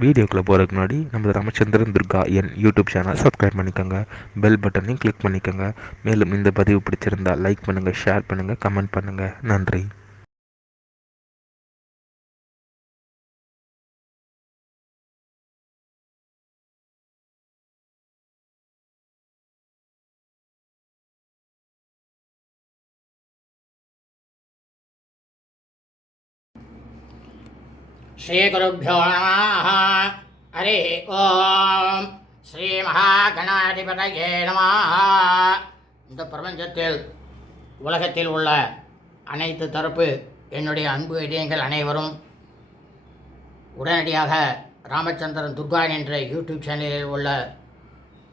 வீடியோக்குள்ளே போகிறதுக்கு முன்னாடி நம்ம ராமச்சந்திரன் துர்கா என் யூடியூப் சேனல் சப்ஸ்கிரைப் பண்ணிக்கோங்க, பெல் பட்டனையும் கிளிக் பண்ணிக்கோங்க. மேலும் இந்த பதிவு பிடிச்சிருந்தால் லைக் பண்ணுங்கள், ஷேர் பண்ணுங்கள், கமெண்ட் பண்ணுங்கள். நன்றி. ஸ்ரீகுருப்போ நமः. ஹரி ஓம். ஸ்ரீ மகாகணாதிபதயே நமः. இந்த பிரபஞ்சத்தில் உலகத்தில் உள்ள அனைத்து தரப்பு என்னுடைய அன்பு இதயங்கள் அனைவரும் உடனடியாக ராமச்சந்திரன் துர்கா என்ற யூடியூப் சேனலில் உள்ள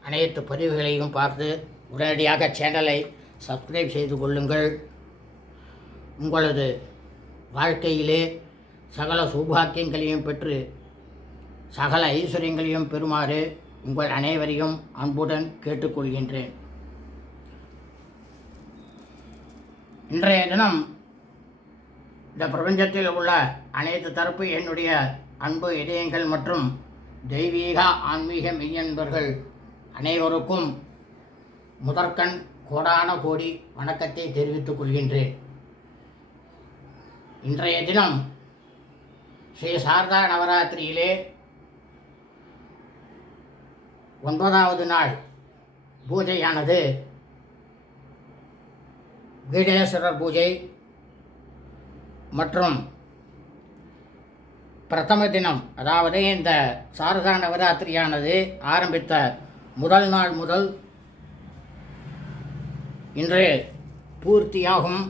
அனைத்து பதிவுகளையும் பார்த்து உடனடியாக சேனலை சப்ஸ்கிரைப் செய்து கொள்ளுங்கள். உங்களது வாழ்க்கையிலே சகல சௌபாக்கியங்களையும் பெற்று சகல ஐஸ்வர்யங்களையும் பெறுமாறு உங்கள் அனைவரையும் அன்புடன் கேட்டுக்கொள்கின்றேன். இன்றைய தினம் இந்த பிரபஞ்சத்தில் உள்ள அனைத்து தரப்பு என்னுடைய அன்பு இதயங்கள் மற்றும் தெய்வீக ஆன்மீக மெய்யன்பர்கள் அனைவருக்கும் முதற்கண் கோடான கோடி வணக்கத்தை தெரிவித்துக் கொள்கின்றேன். இன்றைய தினம் ஸ்ரீ சாரதா நவராத்திரியிலே 9வது நாள் பூஜையானது வீடேஸ்வரர் பூஜை மற்றும் பிரதம தினம், அதாவது இந்த சாரதா நவராத்திரியானது ஆரம்பித்த முதல் நாள் முதல் இன்று பூர்த்தியாகும்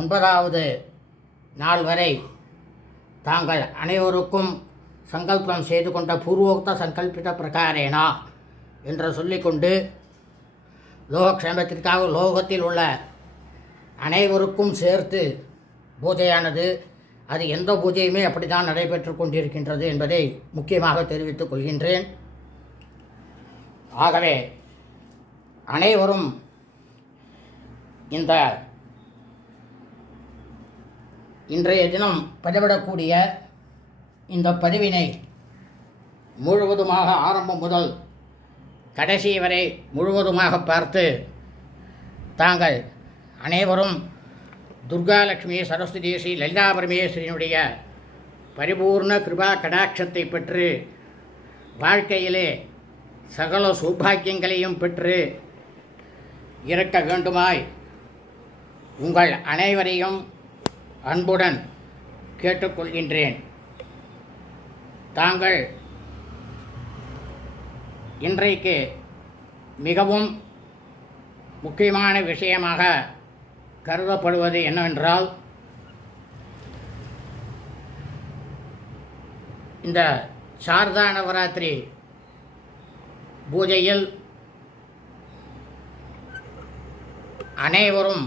9வது நாள் வரை தாங்கள் அனைவருக்கும் சங்கல்பம் செய்து கொண்ட பூர்வோக்த சங்கல்பித பிரகாரேனா என்று சொல்லிக்கொண்டு லோகக்ஷேமத்திற்காக லோகத்தில் உள்ள அனைவருக்கும் சேர்த்து பூஜையானது, அது எந்த பூஜையுமே அப்படி தான் நடைபெற்று கொண்டிருக்கின்றது என்பதை முக்கியமாக தெரிவித்துக் கொள்கின்றேன். ஆகவே அனைவரும் இந்த இன்றைய தினம் பதிவிடக்கூடிய இந்த பதிவினை முழுவதுமாக ஆரம்பம் முதல் கடைசி வரை முழுவதுமாக பார்த்து தாங்கள் அனைவரும் துர்காலட்சுமி சரஸ்வதி ஸ்ரீ லலிதா பரமேஸ்வரியினுடைய பரிபூர்ண கிருபா கடாட்சத்தை பெற்று வாழ்க்கையிலே சகல சௌபாக்கியங்களையும் பெற்று இருக்க வேண்டுமாய் உங்கள் அனைவரையும் அன்புடன் கேட்டுக்கொள்கின்றேன். தாங்கள் இன்றைக்கு மிகவும் முக்கியமான விஷயமாக கருதப்படுவது என்னவென்றால், இந்த சாரதா நவராத்திரி பூஜையில் அனைவரும்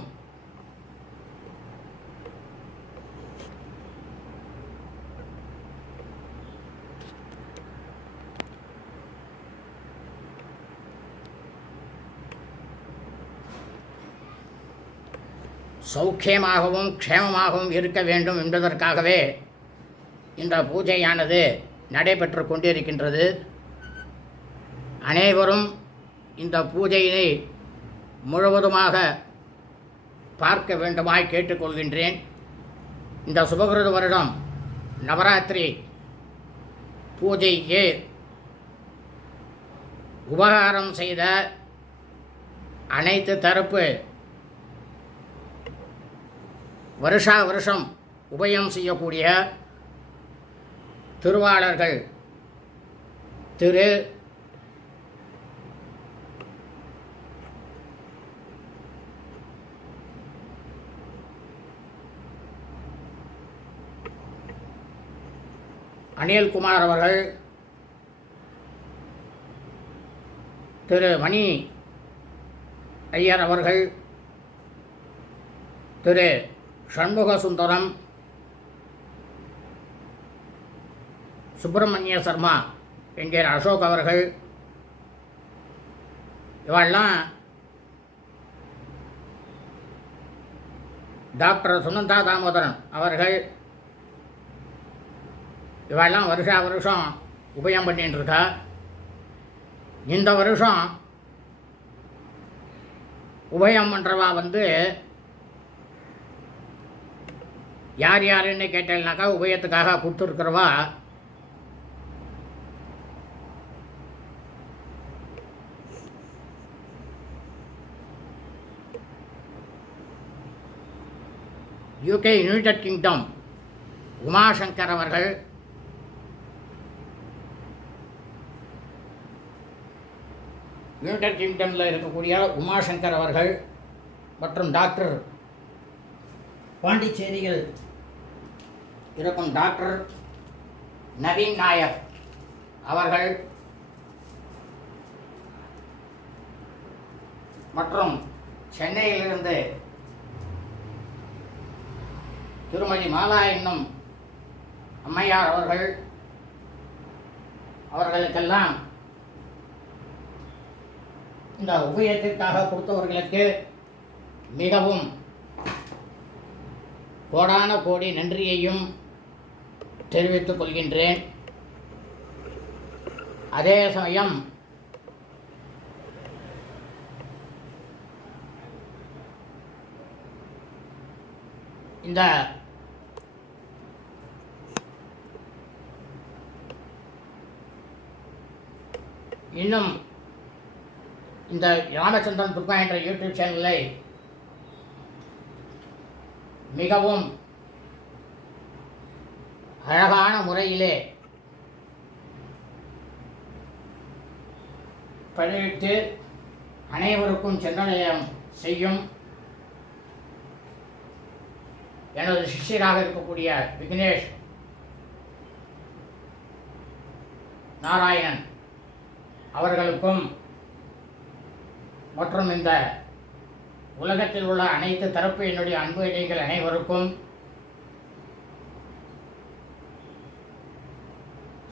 சௌக்கியமாகவும் க்ஷேமமாகவும் இருக்க வேண்டும் என்பதற்காகவே இந்த பூஜையானது நடைபெற்று கொண்டிருக்கின்றது. அனைவரும் இந்த பூஜையினை முழுவதுமாக பார்க்க வேண்டுமாய் கேட்டுக்கொள்கின்றேன். இந்த சுபகிருத வருடம் நவராத்திரி பூஜைக்கு உபகாரம் செய்த அனைத்து தரப்பு வருஷா வருஷம் உபயம் செய்யக்கூடிய திருவாளர்கள் திரு அனில்குமார் அவர்கள், திரு மணி ஐயர் அவர்கள், திரு சண்முக சுந்தரம், சுப்பிரமணிய சர்மா என்கிற அசோக் அவர்கள், இவெல்லாம் டாக்டர் சுனந்தா தாமோதரன் அவர்கள், இவெல்லாம் வருஷா வருஷம் உபயம் பண்ணிட்டு இருக்கா. இந்த வருஷம் உபயம் பண்ணுறவா யார் யாருன்னு கேட்டேன்னாக்கா உபயத்துக்காக கொடுத்துருக்கிறவா யூகே யுனைடெட் கிங்டம் உமாசங்கர் அவர்கள், யுனைடெட் கிங்டமில் இருக்கக்கூடிய உமாசங்கர் அவர்கள் மற்றும் டாக்டர் பாண்டிச்சேரியில் இருக்கும் டாக்டர் நவீன் நாயர் அவர்கள் மற்றும் சென்னையிலிருந்து திருமதி மாலா என்னும் அம்மையார் அவர்களுக்கெல்லாம் இந்த உபயத்திற்காக கொடுத்தவர்களுக்கு மிகவும் கோடான கோடி நன்றியையும் தெரிவித்துக் கொள்கின்றேன். அதே சமயம் இந்த இன்னும் இந்த ராமச்சந்திரன் துர்கா என்ற யூடியூப் சேனலை மிகவும் அழகான முறையிலே பதிவிட்டு அனைவருக்கும் சென்றடையம் செய்யும் எனது சிஷ்யராக இருக்கக்கூடிய விக்னேஷ் நாராயணன் அவர்களுக்கும் மற்றும் இந்த உலகத்தில் உள்ள அனைத்து தரப்பு என்னுடைய அன்பு இணைகள் அனைவருக்கும்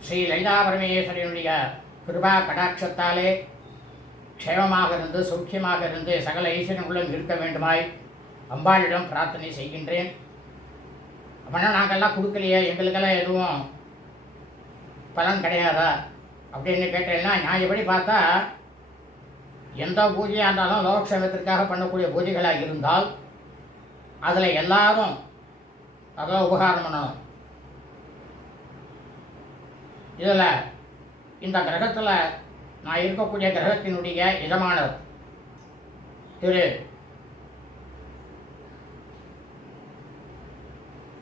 ஸ்ரீ லலிதா பரமேஸ்வரியினுடைய கிருபா கடாட்சத்தாலே க்ஷேமமாக இருந்து சௌக்கியமாக இருந்து சகல ஈஸ்வரங்களும் இருக்க வேண்டுமாய் அம்பாளிடம் பிரார்த்தனை செய்கின்றேன். அப்படின்னா நாங்கள்லாம் கொடுக்கலையே, எங்களுக்கெல்லாம் எதுவும் பலன் கிடையாதா அப்படின்னு கேட்டேன்னா, நியாயப்படி பார்த்தா எந்த பூஜையாக இருந்தாலும் லோகக்ஷேமத்திற்காக பண்ணக்கூடிய பூஜைகளாக இருந்தால் அதில் எல்லாரும் அதெல்லாம் உபகாரம் பண்ணணும். இதில் இந்த கிரகத்தில் நான் இருக்கக்கூடிய கிரகத்தினுடைய எஜமானர் திரு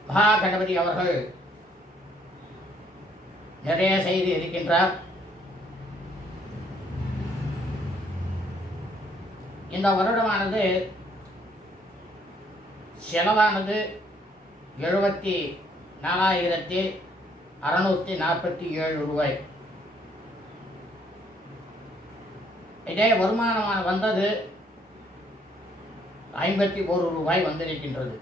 மகா கணபதி அவர்கள் நிறைய செய்து இருக்கின்றார். இந்த வருடமானது செலவானது 74,647 ரூபாய். இதே வருமானமான வந்தது 51 ரூபாய் வந்திருக்கின்றது.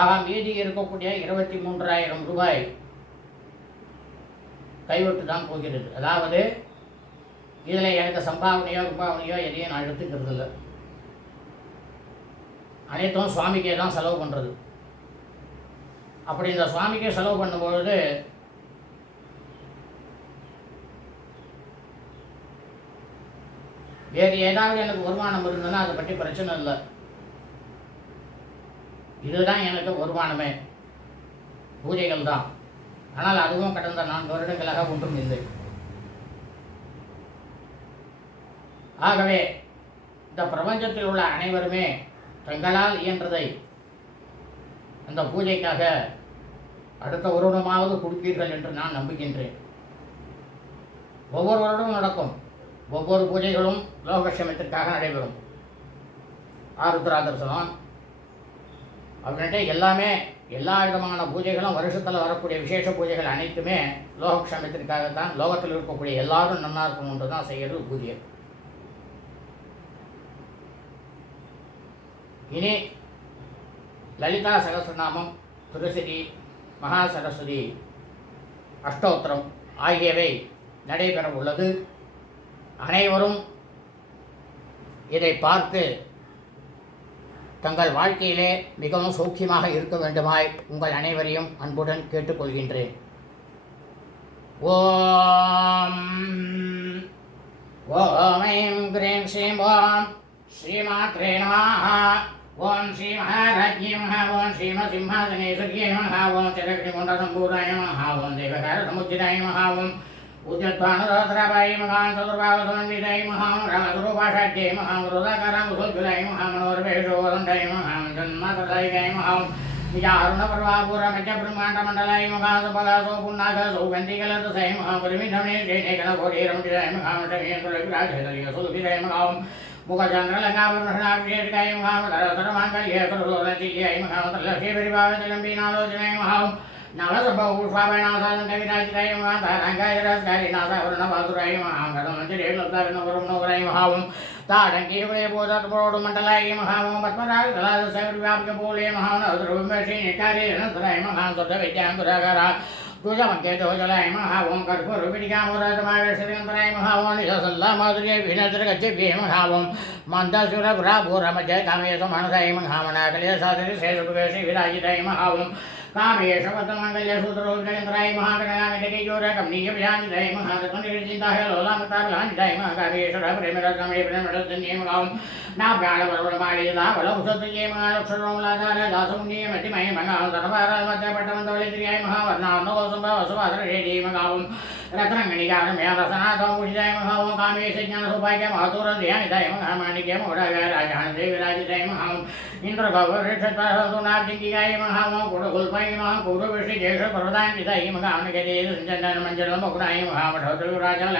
ஆக மீதி இருக்கக்கூடிய 23,000 ரூபாய் கைவிட்டு தான் போகிறது. அதாவது இதில் எனக்கு சம்பாவனையோ எதையும் நான் எடுத்துக்கிறது இல்லை. அனைத்தும் சுவாமிக்கே தான் செலவு பண்ணுறது. அப்படி இந்த சுவாமிக்கே செலவு பண்ணும்பொழுது வேறு ஏதாவது எனக்கு வருமானம் இருந்ததுன்னா அதை பற்றி பிரச்சனை இல்லை. இதுதான் எனக்கு வருமானமே, பூஜைகள் தான். ஆனால் அதுவும் கடந்த 4 வருடங்களாக ஒன்றும் இல்லை. ஆகவே இந்த பிரபஞ்சத்தில் உள்ள அனைவருமே தங்களால் இயன்றதை அந்த பூஜைக்காக அடுத்த வருடமாவது கொடுப்பீர்கள் என்று நான் நம்புகின்றேன். ஒவ்வொரு வருடமும் நடக்கும். ஒவ்வொரு பூஜைகளும் லோகக்ஷேமத்திற்காக நடைபெறும். ஆருத்ரா தரிசனம் அப்படின்ட்டு எல்லாமே எல்லா விதமான பூஜைகளும் வருஷத்தில் வரக்கூடிய விசேஷ பூஜைகள் அனைத்துமே லோகக்ஷேமத்திற்காகத்தான். லோகத்தில் இருக்கக்கூடிய எல்லாரும் நல்லா இருக்கணும்ன்று தான் செய்கிறது பூஜை. இனி லலிதா சகஸ்ரநாமம், துளசி, மகா சரஸ்வதி அஷ்டோத்திரம் ஆகியவை நடைபெற உள்ளது. அனைவரும் இதை பார்த்து தங்கள் வாழ்க்கையிலே மிகவும் சௌக்கியமாக இருக்க வேண்டுமாய் உங்கள் அனைவரையும் அன்புடன் கேட்டுக்கொள்கின்றேன். ஓம் ஓம் ஐம் க்ரீம் ஸ்ரீம் ஓம் ஸ்ரீமாத்ரே நமः. ஓம் ஸ்ரீ மகாராஜ்ஞே நமः. ஓம் ஸ்ரீமசிம்ஹாசனேஸ்வர்யே நமः. ஓம் சரக்னிகுண்டசம்பூதாய நமः. ஓம் தேவகாரசமுச்சிதாய நமः. ஓம் उद्यत्वानुरोधराय महां चतुर्भावसमन्विताय महां रामस्वरूपाशाख्यै महां वृदाकारामुसोज्ज्वलाय महां मनोरवेशोवदण्डाय महां जन्मातदायिकाय महां निजारुणपर्वापूरमध्यब्रह्माण्डमण्डलाय महां सपदासो पुन्नागसौगन्धिकलतसाय महां परिमिधमे श्रेणेकलकोटिरमटिदाय महां शमेन्द्रविराजयतलियसुलभिदाय महां मुखचन्द्रलङ्काभूषणाभिषेकाय महां धरसरमाङ्गल्यकरुसोदचिल्याय महां तल्लक्ष्मीपरिभावतिलम्बीनालोचनाय महां नवसभूष्वाभयनाथाय महांगाय महां गतमंजरेलब्धाविनोवरमनोवराय महां ताडंकीवळे बोधत्मोडमण्डलाय महां पद्मराजकलादशव्याप्यपूले महां नवद्रविंशेनिकार्यनन्तराय महां सप्तविद्यान्तरागारा तुजमङ्केतोजलाय महां कर्पूरपिटिकामुराजमावेशयन्तराय महां निशसल्लामाधुर्ये विनोदरगच्छे महां मन्दसुरभ्राभूरमजयकामेश मनसाय महां नाकल्यशास्त्री शेषुवेशे विराजिताय महां कामेश वर्तमाङ्गल्यसूत्रोजयन्तराय महागणागणिकेयोरकमनीयव्यानिधाय महादत्मनिर्जिताय लोलामतालानिधाय महाकामेश्वर प्रेमरकमे प्रेमरजन्ये महां नाभ्याळवरमाळिदावलौषधये महालक्षणोमलाधार दासमुन्नीयमतिमये महां सर्वारामध्यपट्टमन्तवलित्रियाय महावर्णान्नवसुभावसुभाद्ररेडी महां रत्नगणिकानमेरसनाथमुदिताय महां कामेशज्ञानसौभाग्य मातुरध्यानिधाय महां माणिक्यमोडगाराजानदेविराजिताय महां इन्द्रगौरक्षत्राय महां कुडकुल्पाय महां कुरुविष्टिजेषपर्वतान्विताय महां नगदेशञ्चन्दनमञ्जलमकुणाय महामठोद्रविराजल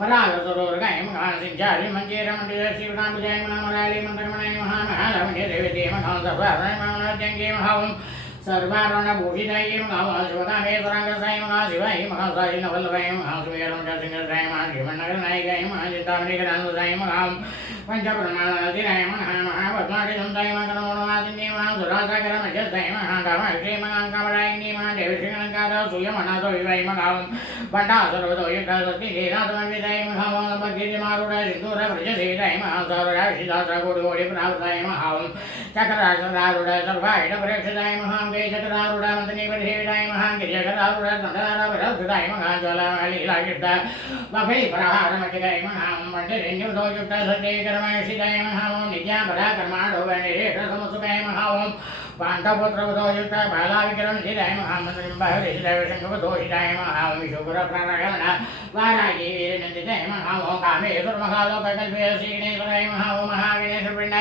परागसरोर्गाय महां सिञ्चारि मञ्जीरमण्डिरश्रीवनाम्बुजाय महामराली मन्दरमणाय महां महालवण्यदेवते महां सर्वारणय महामनाद्यङ्गे महां सर्वारणभूषिताय महां शिवकामेश्वराङ्गसाय महां शिवाय महां सारिणवल्लभाय महां सुमेरमजसिंहसाय महां श्रीमन्नगरनायकाय महां चिन्तामणिकरान्वसाय महां पंचब्रह्माणनाथिराय महां महापद्माटिसंताय महाकर्मणवासिन्ये महां सुरासागरमध्यस्थाय महां कामाक्षे महां कमलायिनी महां देवश्रीलङ्कादा सूर्यमनाथविवाय महां पण्डासुरवदोयुक्तसक्तिदेनाथमन्विताय महां भक्तिमारूढ सिन्दूरव्रजसेविताय महां सावराशिदासकोटिकोटिप्रावृताय महां चक्रराजरारूढ सर्वायुधपरीक्षिताय महां वेचतुरारूढ मदनीपरिसेविताय महां गिरिजगरारूढ नन्दनारभरस्थिताय महां ज्वालामालीलायुक्त वफैप्रहारमतिकाय महां मण्डलिन्युतोयुक्त सत्यकर्मशिताय महां नित्यापराकर्माणोपनिरेषसमुत्सुकाय महां पाण्डवपुत्रवधोयुक्त बालाविक्रमशिताय महां शङ्खवधोषिताय महां विशुपुरप्राणगण वारागी वीरनन्दिताय महां कामेश्वरमहालोककल्पे महां महागणेशपिण्ड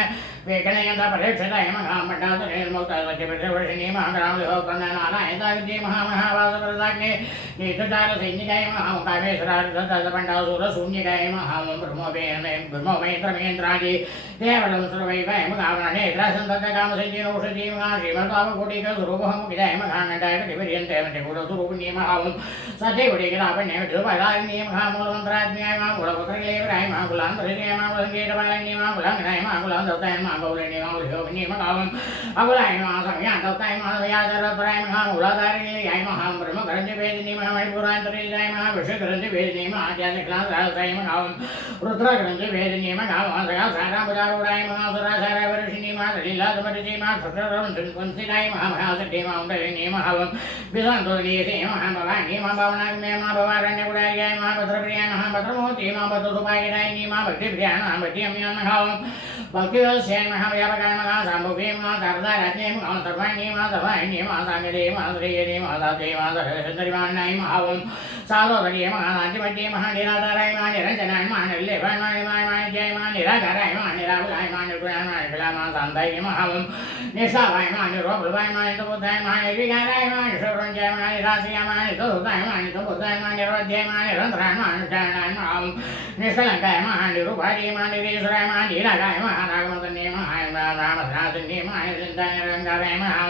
वेकणयन्तपरीक्षिताय महां पण्डासनिर्मुक्तसत्यवर्षिणी महाग्रामलोकनारायणाय महामहावासप्रदाग्ने नेतृचारसैनिकाय महां कामेश्वरार्धपण्डासुरशून्यकाय महां ब्रह्मोपैत्रमेन्द्रादि देवलं सर्वैवाय महावनेत्रसन्ततकामसञ्जीनौषधी महां श्रीमतावकोटिकस्वरूपमुखिताय महागण्डाय प्रतिपर्यन्ते मध्यकुलस्वरूपिणी महां सत्यकुटिकलापण्यविष्णुपदाग्नि महामूलमन्त्राज्ञाय महाकुलपुत्रलेवराय महाकुलान्तरिजय महाकुलङ्गेटपालन्य महाकुलाङ्गनाय महाकुलान्तताय महागौरिणी महाकुलयोगिनी महां अकुलाय महासंयान्तताय महाव्याजरपराय महामूलाधारिणीयाय महां ब्रह्मग्रन्थिवेदिनी महामणिपुरान्तरिजाय महाविष्णुग्रन्थिवेदिनी महात्यादिक्लान्ताय महां रुद्रग्रन्थिवेदिनी महासाराम्बुजारूढाय महासुरासारवर्षिणी महालीलासमरिची महासत्रवंशिताय महामहासठे महाउण्डलिनी महां विसन्तोदीसे महाभवानी महाभवनाग्ने महाभवारण्यगुडाय महाभद्रप्रियाय महाभद्रमूर्ति महाभद्रसुभागिरायिनी महाभक्तिप्रियाय महाभक्तिअम्याय महां भक्तिवत्स्याय महाव्यापकाय महासाम्भुवे महाशारदाराज्ञे महासर्वाण्ये महासर्वाण्ये महासागरे महाश्रेयरे महासाते महासरस्वती महानाय महां साधोदर्ये महानाट्यमध्ये महानिराधाराय महानिरञ्जनाय महानिर्लेपाय महानिमाय महानिराधाराय महानिराकुलाय महानिर्गुणाय महानिर्गुलाय महाशान्ताय महां निष्ठावाय महानिरोपलवाय महानितबुद्धाय महानिर्विकाराय महानिशोरञ्जाय महानिराश्रियाय महानितोहुताय महानितबुद्धाय महानिरोध्याय महानिरन्ध्राय महानिष्ठानाय महां निष्कलङ्काय महानिरूपाय महानिरीश्वराय महानिरागाय महानागमतन्ये महारामधनातन्ये महानिचिन्ताय रङ्गाराय महां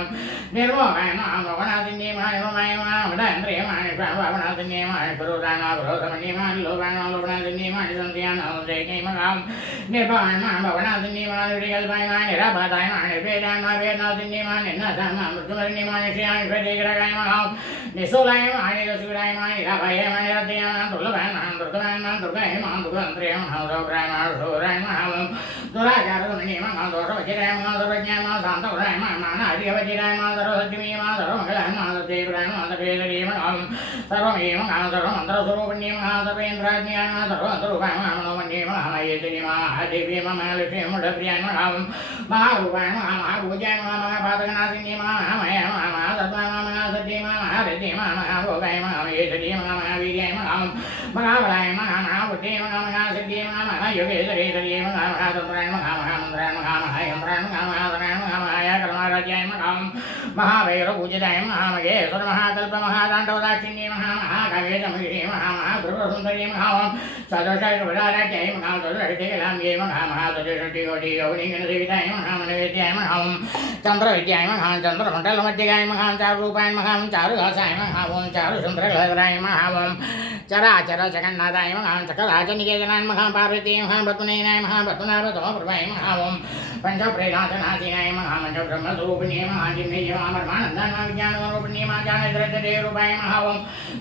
निर्मोहाय महामोहनातन्ये महानिर्ममाय महामदान्द्रिय महानिष्ठावनातन्ये महानिपुरोधानापुरोधमन्ये महानिलोभानालोभनातन्ये महानिसन्त्यानाजयके महां निर्भवाय महाभव भवनादिन्यमान विकल्पायमान निरापादायमान निर्वेदायमान वेदनादिन्यमान निन्नासामान मृत्युमरिन्यमान श्रियाण श्वेतिग्रगायमान निशूलायमान निरसुरायमान निरापायमान निरतयमान दुर्लभायमान दुर्गमायमान दुर्गायमान दुर्गंत्रियमान दुर्गायमान दुर्गायमान दुराचारदमनियमान दुर्वचिरायमान दुर्वज्ञायमान शान्तगुणायमान मानाधिपतिरायमान सर्वसत्यमीयमान सर्वमंगलायमान सत्यप्रायमान सत्येन्द्रियमान सर्वमेयमान सर्वमन्त्रस्वरूपिण्यमान सर्वेन्द्राज्ञायमान सर्वन्तरूपायमान मनोमन्यमान महेश्वरीयमान देवीयमान लक्ष्मीमुद्रप्रियायमान महारूपायमान महाभूजायमान महापादकनाशिन्यमान महामयमान महासत्त्वायमान सत्यमान महारथीयमान महाभोगायमान महेश्वरीयमान महावीर्यायमान महाबलायमान महाबुद्धियमान महासिद्धियमान महायोगेश्वरीयमान महातन्त्रायमान महामन्त्रायमान महायन्त्रायमान महाधनायमान महायाकर्माराज्यायमान महाभैरवपूजितायमान महामहेश्वर महाकल्प महादाण्डवदाक्षिण्यमान महाकाव्यजमहिषीयमान महाध्रुवसुन्दरीयमान सदोषविराराज्यायमान सदोषटिकलाम्येयमान महासदोषटिकोटियोनिगणसेवितायमान मनोवेद्यायमान चन्द्रविद्यायमान चन्द्रमण्डलमध्यगायमान चारुरूपायमान चारुहासायमान चारुसुन्दरकलधरायमान चराचर जगन्नाथायमान सकलाचनिकेतनायमान पार्वतीयमान भक्तुनयनायमान भक्तुनाभतमप्रभायमान पंचप्रेदाचनाशिनायमान पंचब्रह्मस्वरूपिण्यमान जिम्मेयमान विज्ञानस्वरूपिण्यमान ज्ञानद्रव्यरूपायमान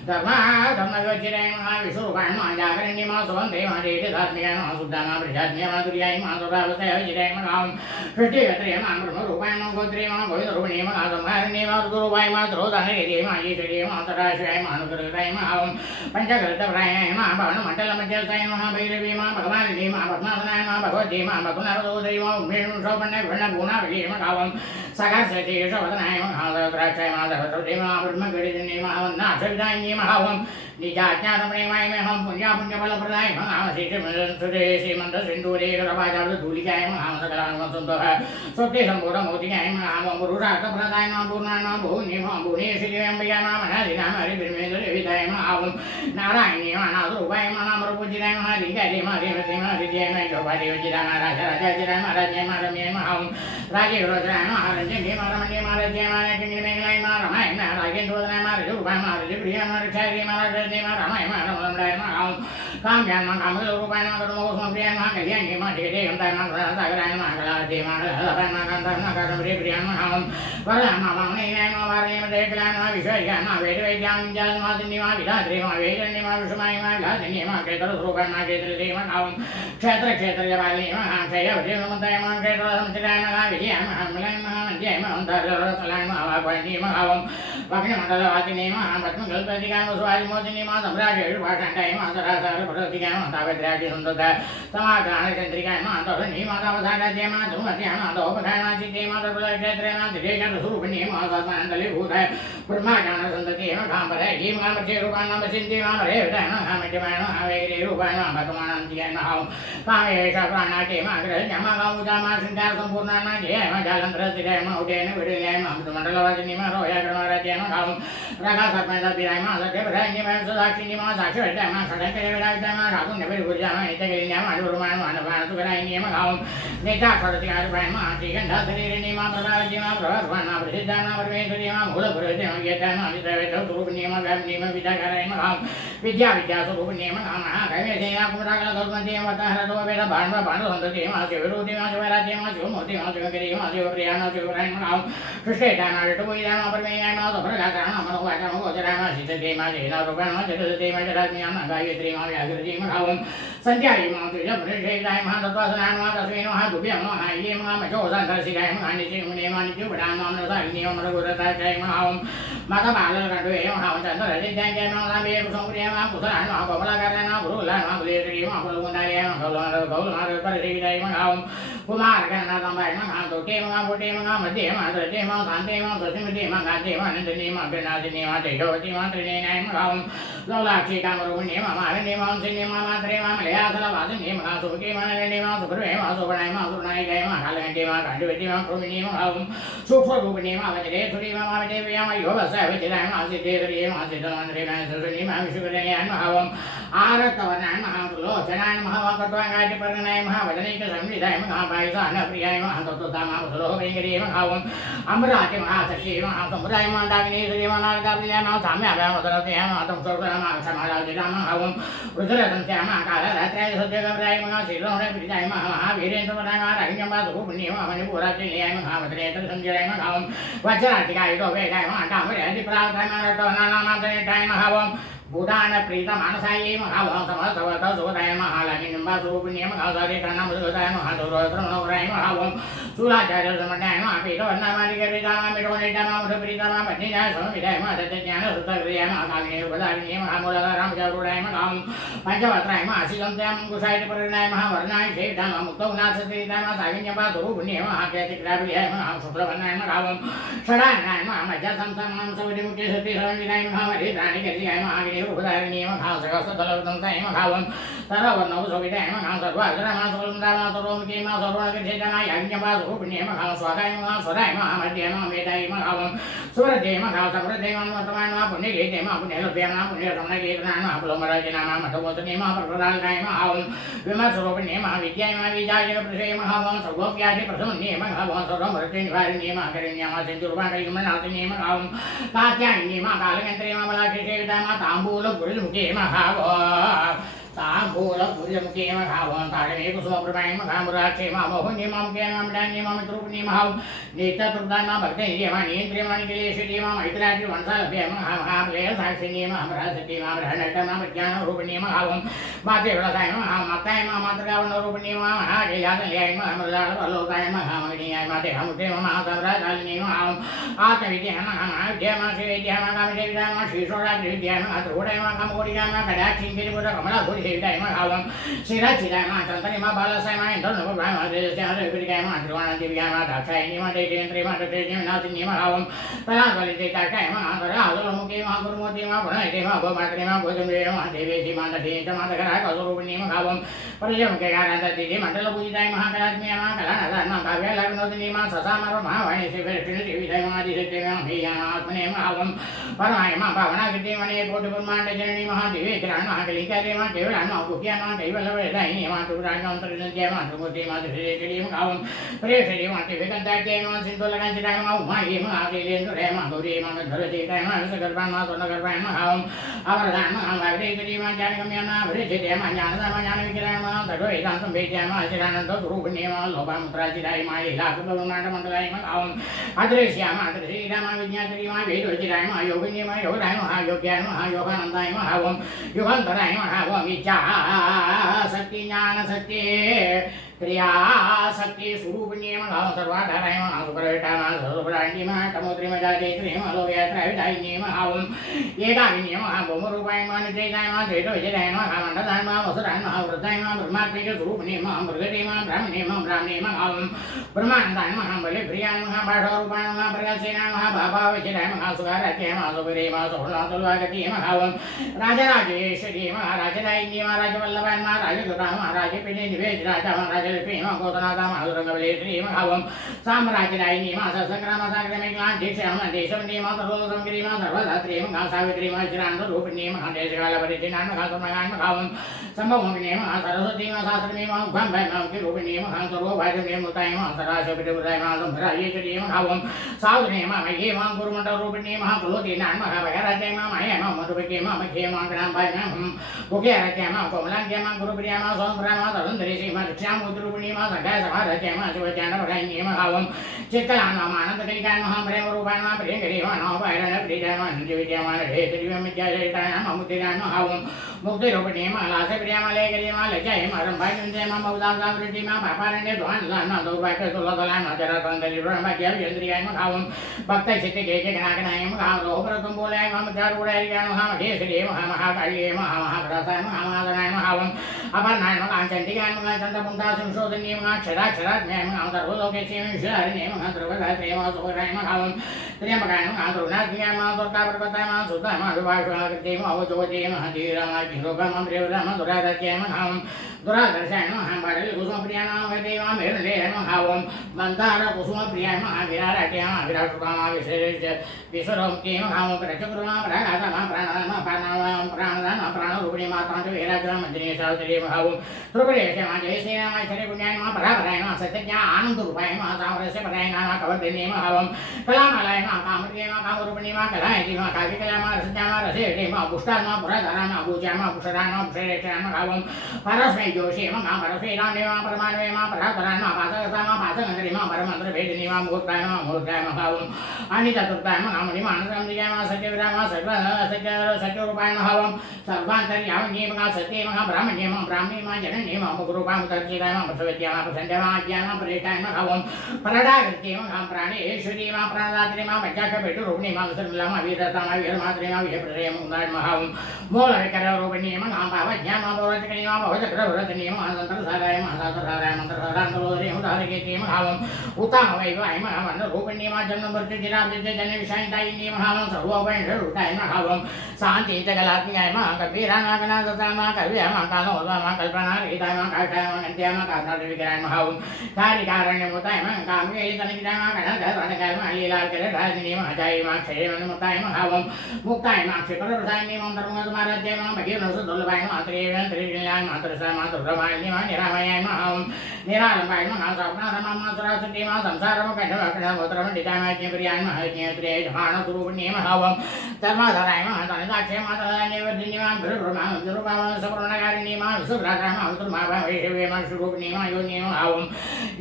धर्मगोचरायमान विश्वरूपायमान जागरण्यमान सुवन्देयमान देवतात्मयायमान शुद्धायमान प्रजात्मयामान दुर्यायमान सुरावतयजिरायमान कृष्टिगत्रयमान ब्रह्मरूपायमान गोत्रेयमान गोविन्दरूपिण्यमान संहारण्यमान गुरुरूपायमान द्रोदानयमान ईश्वरीयमान सदाशिवायमान गुरुरायमान पंचकृतप्रायायमान भवनमण्डलमध्यस्थायमान भैरवीयमान भगवानियमान पद्मासनायमान भगवतीयमान भगुनारदोदरीयमान उमेशोपन्नगुणगुणाविलीयमान सकाशतीशवदनायमान सहस्राक्षयमान सहस्रदेयमान ब्रह्मगणितनीयमान नाथविदायनीयमान निजाज्ञानमणिमयमहं पुण्यफलप्रदायमहं श्रीमन्तसिन्दूरेकरवाचार्यधूलिकायमहं सकलानुमसुन्दः स्वप्तिसम्पूर्णमौतिकायमहं पुरुषार्थप्रदायमहं पूर्णानां भूनिमहं भुवनेश्वरीयम्बिकानां अनादिनां हरिब्रह्मेन्द्रविदायमहं नारायणीयमानादरूपायमहं रूपजिरायमहं लिङ्गायमहं हरिमतिमहं हरिजयमहं जोपादिवजिरायमहं राजराजराजरायमहं रज्ञयमहं रम्ययमहं राजेश्वरजरायमहं रञ्जनीयमहं रमणीयमहं रज्ञयमहं रञ्जनीयमहं रमायमहं राजेन्द्रोदनायमहं रजरूपायमहं रजप्रियमहं रक्षायमहं रजनीयमहं काम्यायमहं कामरूपायमहं कर्मोस्मप्रियायमहं कल्याण्यमहं जगदेवतायमहं सागरायमहं कलादेयमहं लभयमहं कान्तायमहं वरमहं वारयमदेकलायमहं विश्वयायमहं वेदवैद्यामिन्द्यायमहं विधात्रेयमहं वेदन्यमहं विषमायमहं विधातन्यमहं क्षेत्रस्वरूपायमहं क्षेत्रदेयमहं क्षेत्रक्षेत्रजपालयमहं क्षयवदेवमन्तायमहं क्षेत्रसंचितायमहं विजयायमहं मिलायमहं मध्ययमहं धरसलायमहं वाग्वन्यमहं वग्नमण्डलवाचिनीयमहं पद्मकल्पतिकायमहं स्वादिमोदिनीयमहं सम्राजेषुभाषाण्डायमहं सरासारपरतिकायमहं तावद्राजिसुन्दता समाधानचन्द्रिकायमहं तोषणीयमहं तावसाराज्यमहं धूमत्यायमहं तोपधायमहं चित्तेयमहं तर्पलक्षेत्रयमहं त्रिदेशतस्वरूपिणीयमहं स्वात्मानन्दलीभूताय ब्रह्माज्ञानसन्दतीयमहं काम्बरयीमहं मत्स्यरूपाणां चिन्त्यमहं रेवतायमहं मध्यमायमहं वैगिरीरूपायमहं भगवानन्तियायमहं कामेश प्राणाट्यमहं ग्रहण्यमहं उदामहं शृङ्गारसम्पूर्णायमहं जयमहं जालन्धरस्थितायमहं उदयन विडुल्यायमहं मण्डलवाचिनीयमहं रोयागणराज्यमहं रागासर्पणसद्भिरायमहं सत्यप्रधान्यमहं सदाक्षिण्यमहं साक्षिवट्टायमहं षडङ्करेविडायमहं शाकुण्डपरिपूज्यामहं नित्यगिरिण्यमहं अनुरुमायमहं अनुभानसुकरायण्यमहं नेताक्षरतिकारुपायमहं श्रीगन्धाधरीरिण्यमहं प्रदावज्यमहं प्रभर्वाणमहं प्रसिद्धामहं परमेश्वर्यमहं मूलपुरोहितमहं गीतामहं विद्यावेदस्वरूपिण्यमहं व्याप्नियमहं विद्याकारायमहं विद्याविद्यास्वरूपिण्यमहं महाकविसेना कुमराकलकल्पन्त्यमहं वतहरतोवेद भाण्डवसन्ततिमहं शिवरूपिमहं शिवराज्यमहं शिवमूर्तिमहं शिवगिरिमहं शिवप्रियामहं शिवरायमहं कृष्णेतानाटुपोयितामहं परमेयामहं सुप्रकाशामहं मनोवाचामहं गोचरामहं शिततेमहं जैनारूपायमहं चतुर्थेमहं जडात्म्यामहं गायत्रीमहं व्याघ्रजीमहं सन्ध्यायमहं तुजपुरुषेदायमहं तत्त्वसनामहं तस्मैनमहं दुभ्यमहं हायेमहं मचोसन्तरसिकायमहं नित्यमुनेमहं नित्यपडामहं रसायिनीयमहं रघुरताचयमहं मतबालकण्डुयमहं चन्द्ररजित्याजयमहं साम्येकुसंप्रियमहं कुशलायमहं कमलाकारायमहं गुरुलायमहं कुलेश्वरीयमहं कुलकुण्डालयमहं कौलमारपरिसेवितायमहं कुमारकर्णातम्बायमहं तुष्टेमहं पुटेमहं मध्येमहं धृतेमहं शान्तेमहं स्वस्तिमध्येमहं गान्धेमहं नन्दनीयमहं प्रणादिनीयमहं तेजोवतीमहं त्रिनेनायमहं लौलाक्षिकामरूपिण्यमहं आरण्यमहं सिन्यमहं मात्रेमहं मलयासलवासिन्यमहं सुभकेमहं नलिनीयमहं सुभ्रमेमहं सुवर्णायमहं सुवर्णायिकायमहं कालकण्ठीमहं काण्डवतीमहं कृमिणीमहं सूक्ष्मरूपिणीमहं वज्रेश्वरीमहं वज्रेप्रियमहं योगस्वविचिरायमहं सिद्धेश्वरीमहं सिद्धमन्त्रीमहं सुषुणीमहं विशुकरण्यायमहं आरक्तवर्णायमहं लोचनायमहं कट्वाङ्गाटिपर्गणायमहं वदनैकसंविधायमहं महाईशान प्रियाय महातोत्तमा उदरो वेंकटे महावम अमराति महाशक्ति महासमुदाय महादाग्नि श्री महानागप्रिया महासाम्याभ्याम उदरते महातम स्वर्गराम क्षमाराजिराम महावम रुद्रसंस्याम कालरात्र्याय सत्यगव्राय महाशीलोणे प्रियाय महावीरेन्द्रवराय महाराज्ञम्बा सुपुण्य महामणिपुराचिन्याय महामद्रेत्र संजयाय महावम वज्रातिकाय वेदाय महाकामरे प्रार्थाय महारतनानामादनेताय महावम बुधान प्रीत मानसाय महावम समस्तवत सुदाय महालक्ष्मीम्बा सुपुण्य महासारे कर्णम सुदाय महादुरोत्रमनोराय महावम सुराचार्य समन्याय महापीठवन्नामादिकरितामा मिठोनिटामा उदप्रीतामा पत्नीजाय समविदाय महादत्तज्ञान सुतक्रियाय महाकाग्नेय उपदारिण्य महामूलकाराम जरुडाय महावम पंचवत्राय महाशीलंत्याम कुशाय परिणाय महावर्णाय शेषाम मुक्तौनाथस्त्रीताय महासागिन्यम्बा सुपुण्य महाकेतिक्राभियाय महाशुक्लवन्नाय महावम षडायनाय महामज्जसंसमं सविधिमुख्य सती समविदाय महामधित्राणिकरियाय महाग्नेय उपदारिण्य महासहस्रदलवदंसाय महावम तरवर्णौ सविदाय महासर्वाग्रमासुलंदामासुरोमुखे महासर्वगच्छेतनाय यज्ञम्बा सुपुण्य महास्वादाय महास्वदाय महामध्य महामेधाय महावम सुरते महासमृते महावर्तमान महापुण्यगीते महापुण्यलभ्य महापुण्यरमणगीतनाय महापुलमराजना महामठोपतने महाप्रदायकाय महावम विमर्शरूपिण्य महाविद्याय महाविजाय प्रशय महावम सर्वव्याधि प्रसमन्ये महावम सर्वमृत्य निवारिण्ये महाकरिण्य महासिन्धुर्वाकैकमनाथिन्ये महावम कात्यायिन्ये महाकालयन्त्रे महाबलाक्षेविता महाताम्बूलगुरुमुखे महावम ताम्बूलगुरुमुखे महावम ताडमे कुसुमप्रभाय महामुराक्षे महामोहन्ये मामके मामडान्ये मामित्रूपण्ये महावम नेत्रतुर्दाय महाभक्तये महानेन्द्रिय महानिकलेश्वरी महामैत्राद्रि वंशालभ्य महामहामलय साक्षिण्ये महामरासति महामृहनट महामज्ञानरूपिण्ये महावम मातेव्रताय महामाताय महामातृकावर्णरूपिण्ये महामहाकेयासल्याय महामृदालवलोकाय महामगनीयाय मातेहमुते महासाम्राजालिनी महावम आत्मविद्या महाविद्या महाशिवेद्या महाकामदेविद्या महाश्रीषोडाग्निविद्या महात्रूढाय महाकामकोटिकाय महाकडाक्षिङ्गिरिपुर कमलाभूरिसेविताय महावम श्रीराचिदाय महाचन्तनि महाबालसाय महाइन्द्रनभुभाय महादेशस्याय महादेविकाय महात्रिवाणादेव्याय महादाक्षायिनी महादैत्येन्द्रे महादत्तेन्द्रे महानाथिन्ये महावम तलाकलितेताकाय महाधराहसुरमुखे महागुरुमूर्ति महागुणैते महाभूमात्रे महाभूतम्बे महादेवेशि महादधेन्द्र महादकराय कौसुरूपिण्ये महावम परिजमुखे कारान्ततिथि मण्डलपूजिताय महाकलात्म्ये महाकलानदाय महाकाव्यालविनोदिनी महाससामर महावाणी श्रीवेष्टिनसेविताय महादिशक्ते महामेयात्मने महावम परमाय महाभावनाकृते मणे कोटिब्रह्माण्डजननी महादेवे किराण महाकलिकारे महादेवराण महाकुख्या महादैवलवेदायिनी महातुराण्यन्तर्जन्त्य महात्रिमूर्ति महाधृष्टेश्वरी महावम प्रेषरी महादिव्यकन्ताख्ये महासिन्धुलकाञ्चिताय महाउमायै महाशैलेन्द्रय महागौरी महाधरचेताय महाविश्वगर्भान् महास्वर्णगर्भान् महावम अवरदान् महावाग्देश्वरी महाज्ञानगम्या महाभृच्छिते महाज्ञानदा महाज्ञानविकिराय महाधर्वैकान्तं वेद्याय महाचिरानन्दरूपिण्ये महालोभामुद्राचिताय महालीलाकृतब्रह्माण्डमण्डलाय महावम अदृश्या महादृशीरा महाविज्ञातरी महावेदोचिताय महायोगिन्ये महायोगाय महायोग्याय महायोगानन्दाय महावम युगान्तराय महावम इच्छा शक्ति ज्ञान शक्ति क्रिया शक्ति स्वरूपिण्ये महावम सर्वाधाराय महासुपरवेटा महासुपराण्ये महातमोद्रि महाजातेत्रे महालोकयात्राविदायिन्ये महावम एकाविन्ये महाभौमरूपाय महानित्रेताय महाद्वैतविजयाय महामण्डलाय महावसुराय महावृताय महाब्रह्मात्मिके स्वरूपिणे महामृगते महाब्राह्मणे महाब्राह्मणे महावम ब्रह्मानन्दाय महाबले प्रियाय महाभाषारूपाय महाप्रकाशेनाय महाभाभाविजयाय महासुगारात्याय महासुपरे महासोहनातुलवागते महावम राजराजेश्वरी महाराजदायिन्ये महाराजवल्लभाय महाराजगुरा महाराजपिणे निवेशराजा महाराजलक्ष्मी महागोतनाथा महादुरंगबले श्री महावम साम्राज्यदायिनी महासंग्रामसाग्रमे क्लान्तिक्षे महादेशवन्ये महासर्वसंगिरी महासर्वधात्री महासावित्री महाचिरानन्दरूपिण्ये महादेशकालपरिचिनान् महासमयान् महावम सम्भवमिने महासरस्वती महाशास्त्रमे महाभम्भय महाकिरूपिण्ये महासर्वभाजमे मुताय महासराशपितुराय महासंभरायेश्वरी महावम साधुने महामये महागुरुमण्डलरूपिण्ये महाकुलोतीनान् महाभयराजय महामये महामधुपके महामखे महागणाम्भाय मुख्यराज्य महाकोमलाज्य महागुरुप्रिया महासोमप्राय महासरन्धरी श्री महादक्षामूर्तिरूपिणी महासङ्गाय समाराज्य महाशिवज्ञानवरायिन्ये महावम चित्तलानामानन्दकलिकाय महाप्रेमरूपाय महाप्रियङ्करी महानवभैरणप्रीताय महानन्दविद्या महानढेतरिवमिद्याजयिताय महामुक्तिदाय महावम मुक्तिरूपिणी महालासप्रिया महालेकरी महालज्जाय महारम्भाय महामौदावृत्ति महापापारण्य ध्वानलाना दौर्भाग्य तुलतलाय महाजरातन्दरी ब्रह्मज्ञाविन्द्रियाय महावम भक्तचित्तकेकगणागणाय महारोहप्रतुम्बोलाय महामध्यारूढाय महामहेश्वरी महामहाकाल्ये महामहाग्रसाय महामादनाय महावम अपर्णाय महाचण्डिकाय महाचन्द्रपुण्डा संशोधन्ये महाक्षराक्षरात्म्याय महासर्वलोकेशे विश्वहरिणे महाद्रवधात्रे महासुपर महाभूतकाय महावं त्र्यंबकाय नमः द्रवनाथ्याय नमः दुर्गाप्रकटाय नमः सुताय नमः विभाषणाकृत्ये नमः अवजोते नमः धीराय किरोगमं प्रियराम दुरादत्याय नमः दुरादर्शाय नमः बाडल कुसुमप्रियाय नमः देवाय मेरुले नमः ओम मंदार कुसुमप्रियाय नमः विराटाय नमः विराटकामाय विशेष विश्वरूपके नमः ओम प्रचक्रमा प्राणादान प्राणादान प्राणादान प्राणादान प्राणरूपिणी मातांच विराजमान मंदिरे शास्त्रे नमः ओम ध्रुवदेशे नमः जय श्री राम श्री पुण्याय नमः परापराय नमः सत्यज्ञा आनंद रूपाय नमः सामरस्य पराय नमः कवर्धिने नमः ओम कलामालाय नमः कामरूपिणी नमः कामरूपिणी नमः कलायति नमः काव्यकला नमः रसज्ञा नमः रसेति नमः पुष्टा नमः पुराधारा नमः पूजा नमः पुष्टा नमः पुष्टेशे नमः ओम परस्मै जोषे नमः परस्मै रामे नमः परमान्वे नमः पराधरा नमः पासकसा नमः पासगंधरि नमः परमंत्र भेदिनी नमः मुहूर्ताय नमः ओम अनिततुर्ताय नमः नामनि मानसंदियाय नमः सत्यविराय नमः सत्यरूपाय नमः ओम सर्वान्तर्यामिने नमः सत्ये नमः ब्राह्मणे नमः ब्राह्मणे नमः जनने नमः मुखरूपाय मुखर्जिताय नमः प्रसवत्याय नमः प्रसन्नवाय नमः प्रेताय नमः ओम परडाकृत्ये नमः प्राणेश्वरी नमः प्राणदात्री नमः पंचाक्षपेटुरूपिणी नमः विसर्मला नमः वीरता नमः वीरमात्रे नमः वीरप्रदये नमः ओम मूलविकररूपिणी नमः भावज्ञा नमः भवचक्री नमः भवचक्रवरतिनी नमः सन्तरसाराय नमः सन्तरसाराय मन्त्रसारान्तरोदरे मुदारकेति नमः ओम उतामवैवाय नमः वन्दरूपिणी नमः जन्ममृत्युजिराब्जते जनविषायितायिनी नमः ओम सर्वोपनिषदुताय नमः ओम शान्तितकलात्मिकाय नमः कबीरानागनादताय नमः कवियाय नमः कालोद्भवाय नमः कल्पनारहिताय नमः काष्ठाय नमः गन्त्याय नमः कारुणाविग्रहाय नमः ओम कारिकारण्यमुताय नमः काम्येतनकिताय नमः कनकवर्णकाय नमः लीलाकरराजिनी नमः अजाय नमः क्षयमनुमुताय नमः ओम मुक्ताय नमः क्षिप्रप्रसाय नमः धर्मसुमाराध्याय नमः भगीरसुदुर्लभाय नमः त्रिवेन्द्रयाय नमः त्रिसाय नमः दुर्गमाय नमः निरामयाय नमः ओम निरालम्बाय नमः स्वप्नारमः नमः सुरासुति नमः संसारमकण्डमकण्डमोत्रमण्डिताय नमः ज्ञप्रियाय नमः ज्ञेत्रेयमाणस्वरूपिणी नमः ओम धर्माधराय नमः धनदाक्षय मातराय नैवेद्यिनी नमः गुरुब्रह्मा गुरुपाव सपूर्णकारिणी नमः विश्वभ्राताय नमः विष्णुर्माभा वैष्णवे नमः शुरूपिणी नमः योनि नमः ओम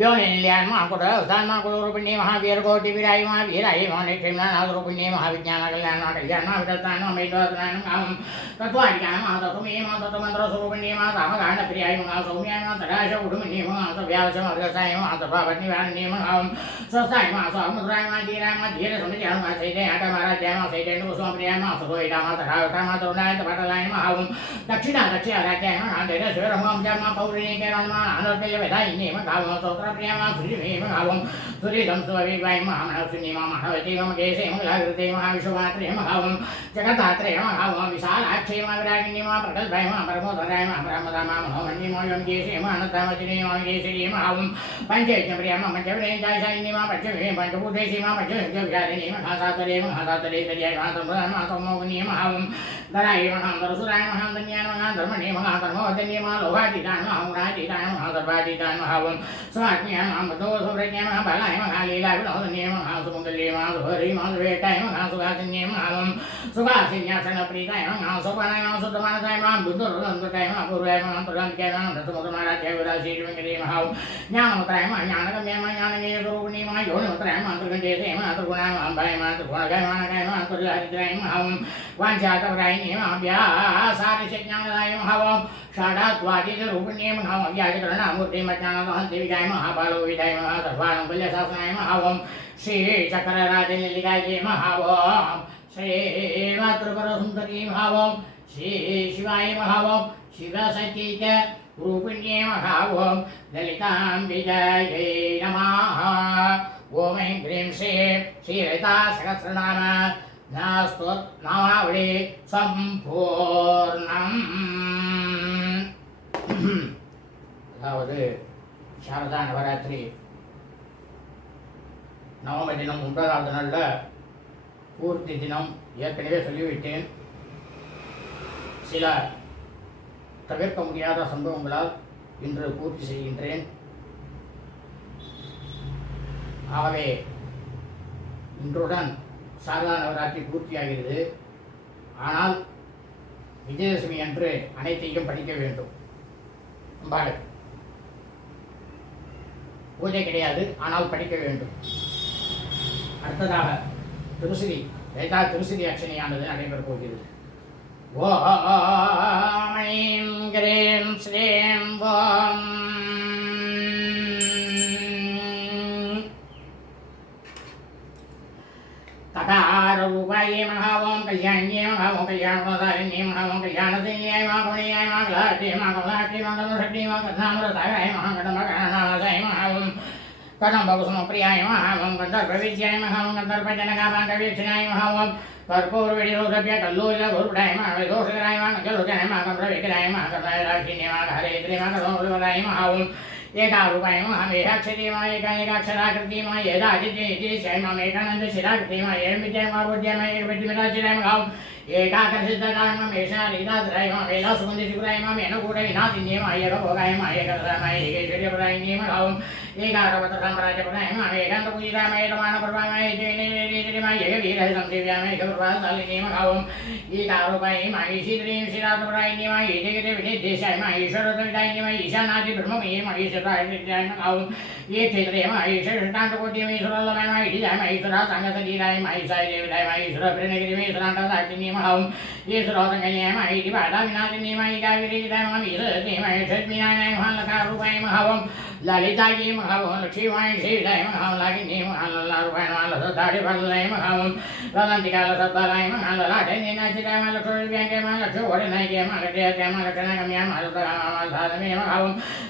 योनिल्याय नमः कुटस्थान नमः कुलरूपिणी नमः वीरकोटिवीराय नमः वीराय नमः निक्षेमनाथरूपिणी नमः विज्ञानकल्याण नमः कल्याण नमः विदत्ताय नमः मेघवदनाय नमः ओम तत्त्वादिकाय नमः तत्त्वमे नमः तत्त्वमन्त्रस्वरूपिणी नमः सामगाण्डप्रियाय नमः सौम्याय नमः सदाशिवकुटुम्बिनी नमः सव्यासमर्गसाय नमः सभापत्निवारिणी नमः ओम स्वस्थाय नमः स्वामुद्राय नमः धीराय नमः धीरसंविजयाय नमः चैतन्याटमहाराज्याय नमः चैतन्यकुसुमप्रियाय नमः सुधोयिताय नमः तथागताय नमः तरुणाय तपटलाय नमः ओम दक्षिणाराज्याय नमः धैर्यस्वरमः नमः पौर्णिके नमः आनर्कल्यवेदायिनी नमः नमः स्तोत्रप्रियाय नमः सुरिमे नमः ओम सुरिदं स्वविवाय नमः मनोसुनि नमः महवती नमः केशे मंगलाकृते नमः विश्वमात्रे नमः ओम जगद्धात्रे नमः ओम विशालाक्षे नमः विरागिनी नमः प्रगल्भाय नमः परमोदराय नमः ब्रह्मदामा मनोमणि नमः ओम केशे नमः अनन्तमचिने नमः केशरी नमः ओम पंचयज्ञप्रिया नमः पंचविरेजायशायिनी नमः पंचमे पंचभूतेशी नमः पंचविद्याविचारिणी नमः सातरे नमः सातरे तर्याय नमः सम्प्रदाय नमः सौमोगिनी नमः ओम धराय नमः दरसुराय नमः धन्याय नमः धर्मणे नमः धर्मवदन्ये नमः लोहातीताय नमः गुणातीताय नमः सर्वातीताय नमः ओम स्वात्म्याय नमः मधोसुप्रज्ञाय नमः बलाय नमः लीलाय विनोदन्ये नमः सुमङ्गल्ये नमः सुहरि नमः सुवेटाय नमः सुगासिन्ये नमः ओम सुगासिन्यासनप्रीताय नमः सोपानाय नमः सुद्धमानसाय नमः बुद्धुर्गन्धुताय नमः पूर्वाय नमः प्रगन्त्याय नमः दशमुद्रमाराध्याय विराशीर्वेङ्कटे नमः ओम ज्ञानमुत्राय नमः ज्ञानगम्याय नमः ज्ञानगेयस्वरूपिणी नमः योनिमुत्राय नमः त्रिगण्डेशे नमः त्रिगुणाय नमः अम्बाय नमः त्रिगुणगाय मानगाय नमः त्रिहरिद्राय नमः ओम वाञ्छातपरायिणी नमः व्यासारिशज्ञानदाय नमः ओम षडात्वादितरूपिणी नमः ओम व्याजकरणामूर्ति मज्ञानदहन्तिविगाय नमः बालोविदाय नमः सर्वानुकूल्यशासनाय नमः ओम श्रीचक्रराजनिलिकाय नमः ओम श्रीमातृपरसुन्दरी नमः ओम श्री शिवाय नमः ओम शिवसतीच रूपिण्ये नमः ओम ललिताम्बिकायै नमः ओम ऐं ह्रीं श्री ललिता सहस्रनाम नामावळि सम्पूर्णम् அதாவது சாரதா நவராத்திரி நவம தினம் 9வது நாளில் பூர்த்தி தினம் ஏற்கனவே சொல்லிவிட்டேன். சில தவிர்க்க முடியாத சம்பவங்களால் இன்று பூர்த்தி செய்கின்றேன். ஆகவே இன்றுடன் சாரதா நவராத்திரி பூர்த்தியாகிறது. ஆனால் விஜயதசமி அன்று அனைத்தையும் படிக்க வேண்டும். அம்பாளுக்கு பூஜை கிடையாது, ஆனால் படிக்க வேண்டும். அடுத்ததாக திருசிரி லலிதா திருசிரி அர்ச்சனையானது நடைபெறப் போகிறது. ஓம் ஐம் க்ரீம் ஸ்ரீம் ஓம் தகாரூபாயே மகா ஓம் கல்யாணியே மகா ஓம் கல்யாணதாரிணியே மகா ஓம் கல்யாணசேனியாய மகா கமணியாய மகா கலாட்டியே மகா கலாட்டி மகா கமலசக்தி மகா கர்ணாமரசாய மகா கடமகரணாசாய மகா ஓம் कदम्बकुसुमप्रियाय नमः ओं गन्धर्वविद्याय नमः ओं गन्धर्वजनकामाङ्गवीक्षणाय नमः ओं कर्पूरविडिरोधप्य कल्लोलगुरुडाय नमः विदोषकराय नमः जलोचनाय नमः कम्रविकराय नमः कर्णाय नमः हरेन्द्रिय नमः कदम्बकुसुमप्रियाय नमः ओं एकारूपाय नमः एकाक्षरी नमः एकाक्षराकृति नमः एकादित्य नमः एकानन्द शिराकृति नमः एर्मित्याय नमः बुद्ध्याय नमः एकविद्यमिराचिराय नमः एकाकर्षितकाय नमः एषालीलाधराय नमः एलासुगन्धिशिखराय नमः एनकूटविनाशिन्ये नमः एकभोगाय नमः एकधराय नमः एकेश्वर्यपराय नमः एकारवतसाम्राज्यपराय नमः एकान्तपूजिताय नमः एकमानपर्वाय नमः एकवीरः एकवीरः संसेव्याय नमः एकप्रभाशालिने नमः एकारूपाय नमः ईशीद्रीं शिराधपराय नमः एकेकविदेशाय नमः ईश्वरविदाय नमः ईशानादिब्रह्ममये नमः ईश्वराय नमः ये क्षेत्रे नमः ईश्वरष्टान्तकोटि नमः ईश्वरल्लभाय नमः ईशाय नमः ईश्वरासाङ्गसलीलाय नमः ईशाय देवताय नमः ईश्वरप्रणगिरि नमः ईश्वरान्तासाक्षिणे नमः ईश्वरोसङ्गन्याय नमः ईटिपादाविनाशिने नमः ईकाविरेजिताय नमः ईश्वरते नमः षड्मीनाय नमः लकारूपाय नमः ललिताय नमः लक्ष्मीवाय श्रीविदाय नमः लागिन्ये नमः लल्लारूपाय नमः लसदाडिफलाय नमः ललन्तिकालसद्बलाय नमः ललाटन्येनाचिताय नमः लक्ष्मीव्याङ्काय नमः लक्ष्मीवरनायकाय नमः लक्ष्मीयात्याय नमः लक्ष्मीगम्याय नमः लताधारणे नमः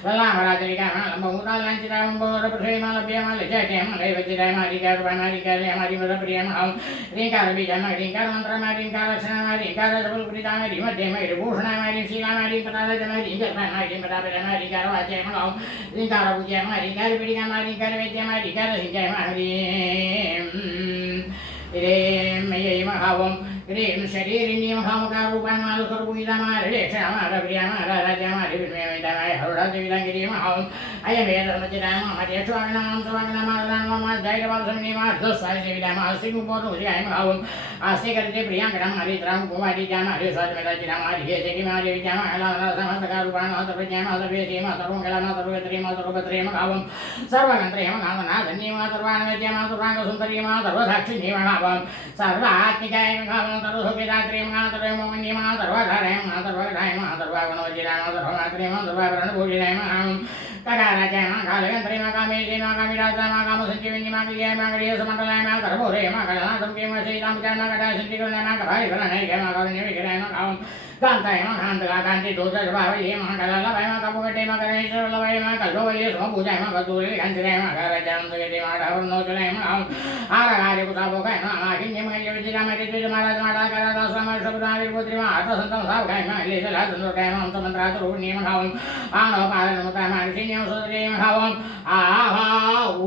ललामराजलिकाय नमः लम्बभूतालञ्चिताय नमः बोधप्रसवे नमः लभ्याय नमः लज्जाय नमः लैवज्जिताय नमः रीकारूपाय नमः रीकालय नमः रीमदप्रियाय नमः रीकारबीजाय नमः रीकारमन्त्राय नमः रीकारक्षणाय नमः रीकारजपलप्रीताय नमः रीमध्याय नमः रीभूषणाय नमः रीशीलाय नमः रीपदाय नमः रीकर्माय नमः रीपदापदाय नमः रीकारवाच्याय नमः रीकारपूज्याय नमः रीकारपीडिकाय नमः रीकारवेद्याय नमः रीकारसिद्धाय नमः ह्रीं मयै नमः ह्रीं शरीरिणी नमः मकारूपाय नमः लुकरूपिताय नमः हृदेक्षाय नमः हरप्रियाय नमः हरराज्याय नमः हरिविष्णुविदाय नमः हरुणादेवीदाङ्गिरी नमः अयमेतन्मचिताय नमः हरियक्षवाय नमः स्वामिनाय नमः नमः दैरवासमिने नमः हृदस्वायसेविदाय नमः श्रीमुपोतुजाय नमः आस्तिकर्ते प्रियांकराय नमः हरिद्रां कुमारीजाय नमः हरिस्वामिदाय नमः हरिहेशकी नमः हरिविद्याय नमः हलासमस्तकारूपाय नमः सर्वज्ञाय नमः सर्वेशे नमः सर्वमङ्गलाय नमः सर्वगत्रे नमः सर्वभद्रे नमः सर्वगन्त्रे नमः नाथन्ये नमः सर्वान्वेद्याय नमः सर्वाङ्गसुन्दरी नमः सर्वसाक्षिणे नमः सर्वात्मिकाय नमः सर्वसुखिदात्रे नमः सर्वमोहन्ये नमः सर्वाधाराय नमः सर्वगताय नमः सर्वागुणवज्राय नमः सर्वमात्रे नमः सर्वाभरणभूषिताय नमः ककाराज्याय नमः कालगन्त्रे नमः कामेशे नमः कामिराजाय नमः कामसञ्जीविन्ये नमः क्रियाय नमः क्रियासमण्डलाय नमः करभूरे नमः कलनाथं नमः श्रीरामचाय नमः कटाशक्तिकरणाय नमः कभारिकरणाय नमः कारुण्यविग्रहाय नमः कान्ताय नमः कान्तिकान्ति दोषस्वभावये नमः कलालभाय नमः कपुकटे नमः करणेश्वरलभाय नमः कल्पवल्ये समपूजाय नमः कस्तूरे कान्तिराय नमः काराज्याय नमः जगते नमः धावनोचलाय नमः आरकार्यकुताभोगाय नमः आकिन्ये नमः यविजिराय नमः ऋत्विज महाराज नमः करादासनमः शब्दादिपुत्री नमः आत्मसन्तं सावकाय नमः लेशलासन्दोकाय नमः समन्त्रातुरूढ्ये नमः आनवपादनमुताय नमः ऋषिण्यं सुदरे नमः आहा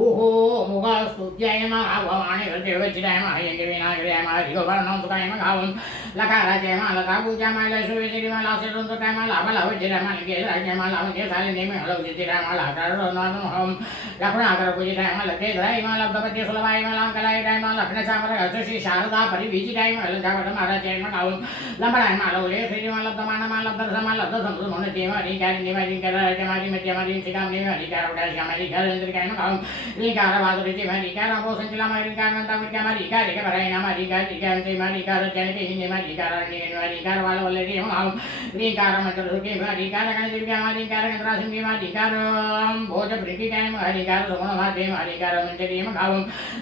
ऊहो मुखस्तुत्याय नमः वाणिवज्रविचिराय नमः यज्ञविनागिराय नमः हरिगोवर्णं सुखाय नमः लकाराज्याय नमः लतापूजाय नमः लक्ष्मीविजय नमः लास्यसुन्दराय नमः लाभलाभज्जिराय नमः लिङ्गेश्वराय नमः लाभज्ञशालिने नमः लौचितिराय नमः लाकारोन्नमः लक्ष्मणाकरपूजिताय नमः लक्ष्मीधराय नमः लब्धपत्यसुलभाय नमः लाङ्कलायिताय नमः लक्ष्मणचामर श्री शारदा परिवीजिताय नमः लज्जावटमहाराजाय नमः लम्बराय नमः लौले श्री नमः लब्धमान नमः लब्धसमः लब्धसंसुमोन्नते नमः रीकारिणे नमः रीकाराय नमः रीमत्य नमः रींशिकामणे नमः रीकारोडाश्याय नमः रीकारेन्द्रिकाय नमः रीकारवादुरिचे नमः रीकारापोसञ्चिला नमः रीकारान्तामित्या नमः रीकारिकपराय नमः रीकारिकान्ते नमः रीकारज्ञानिके नमः रीकारण्ये नमः रीकारवालवल्लभे नमः रीकारमन्त्रसुखे नमः रीकारगणदेव्या नमः रीकारगणरासिंहे नमः रीकारभोजप्रीतिकाय नमः रीकारसुमनभाते नमः रीकारमञ्जरी नमः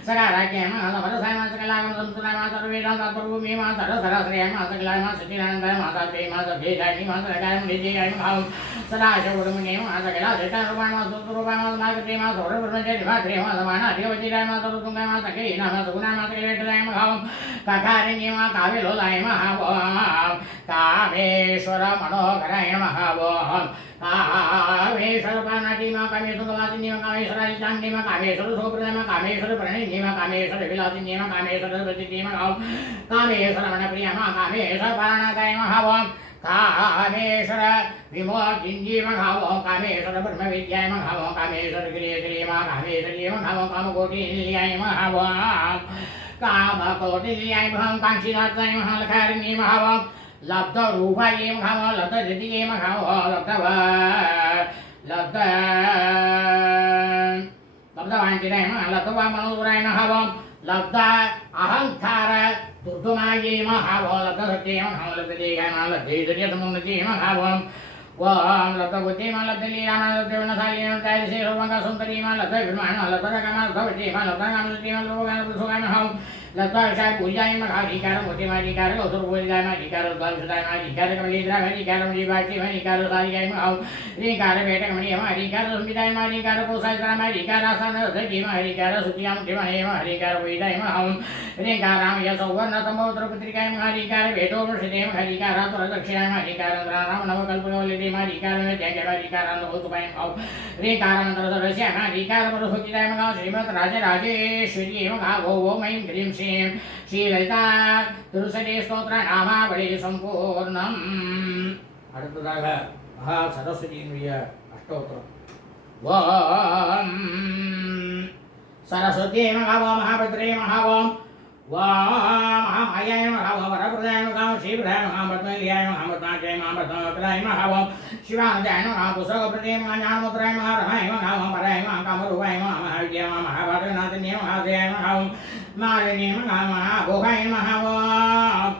सकाराज्ञाय नमः समरसाय नमः सकलागम संस्तुताय नमः सर्ववेदान्तपूर्वमे नमः सरसराश्रयाय नमः सकलाय नमः सच्चिदानन्दाय नमः सात्वे नमः सभ्येशाय नमः सरकाय निजयाय नमः सदाशिवोडमुने नमः सकलाशेतारूपाय नमः सुतरूपाय नमः समागते नमः सौरब्रह्मचारी भात्रे नमः समानाधिपतिराय नमः सर्वतुङ्गाय नमः सखे नमः सुगुणाय नमः सकलेटराय नमः काकारिण्ये नमः काव्यलोलाय नमः कामेश्वर मनोहराय नमः कामेश्वर पानाटी नमः कामेश्वर वासिनी नमः कामेश्वराय चाण्डी नमः कामेश्वर सोप्रदाय नमः कामेश्वर प्रणिधि नमः कामेश्वर विलासिनी नमः कामेश्वर प्रसिद्धि नमः कामेश्वर मनप्रिय नमः कामेश्वर पारणादाय नमः कामेश्वर विमोचिन्ये नमः कामेश्वर ब्रह्मविद्याय नमः कामेश्वर गिरिश्री नमः कामेश्वरी नमः कामकोटिनिलयाय नमः कामकोटिनिलयाय नमः कांक्षीनाथाय नमः लखारिण्ये नमः लब्धरूपाय नमः लब्धजतिये नमः लब्धवाञ्छिताय नमः लब्धवामनोदराय नमः लब्ध अहंकार दुर्गमाये नमः लब्धसत्ये नमः लब्धदेहाय नमः लब्धैश्वर्यसमुन्नते नमः वाम लब्धबुद्धि नमः लब्धलीला नमः लब्धवनशाली नमः लब्धैश्वर्यसुन्दरी नमः लब्धविद्वान् नमः लब्धरकमः लब्धविद्ये नमः लब्धकामसुद्धि नमः लब्धसुखाय नमः लत्वाविषाय पूजाय महाधिकारं मोतिमाधिकारं असुरपूजिताय महाधिकारं द्वाविशताय महाधिकारं कमलीन्द्राय महाधिकारं जीवाक्षी महाधिकारं सारिकाय महां रीकार वेटकमणि महाधिकारं संविदाय महाधिकारं कोसायत्राय महाधिकारासन सजी महाधिकारं सुतियां त्रिमणे महाधिकारं वेदाय महां रीकारां यसौवर्ण संभवत्रपुत्रिकाय महाधिकारं वेदोपनिषदे महाधिकारं प्रदक्षिणाय महाधिकारं राम नवकल्पकवलिते महाधिकारं जय महाधिकारं नवोतुपाय महां रीकारान्तरसरस्य महाधिकारं परसुचिताय महां श्रीमत् राजराजेश्वरी महां ओम ऐं ह्रीं श्रीं श्रीललिता திருசதே ஸ்தோத்திர நாமாவளி சம்பூர்ணம். அடுத்ததாக மகா சரஸ்வதியினுடைய அஷ்டோத்திரம். ஓம் சரஸ்வதி மகாவோம் மகாபத்ரே மகாவோம் மகாமாயாய மகாவோம் வரபிரதாய மகாம் ஸ்ரீபிரதாய மகாம் பத்மலியாய மகாம் பத்மாஜய மகாம் பத்மவக்ராய மகாவோம் சிவானந்தாய மகாம் புஸ்தகபிரதே மகா ஞானமுத்ராய மகாரமாய மகாவோம் பராய மகா காமரூபாய மகா மகாவித்யா மகாபாரதநாதன்ய மகாதேய மகாவோம் மாலினி மகாபோகாய மகாவோம்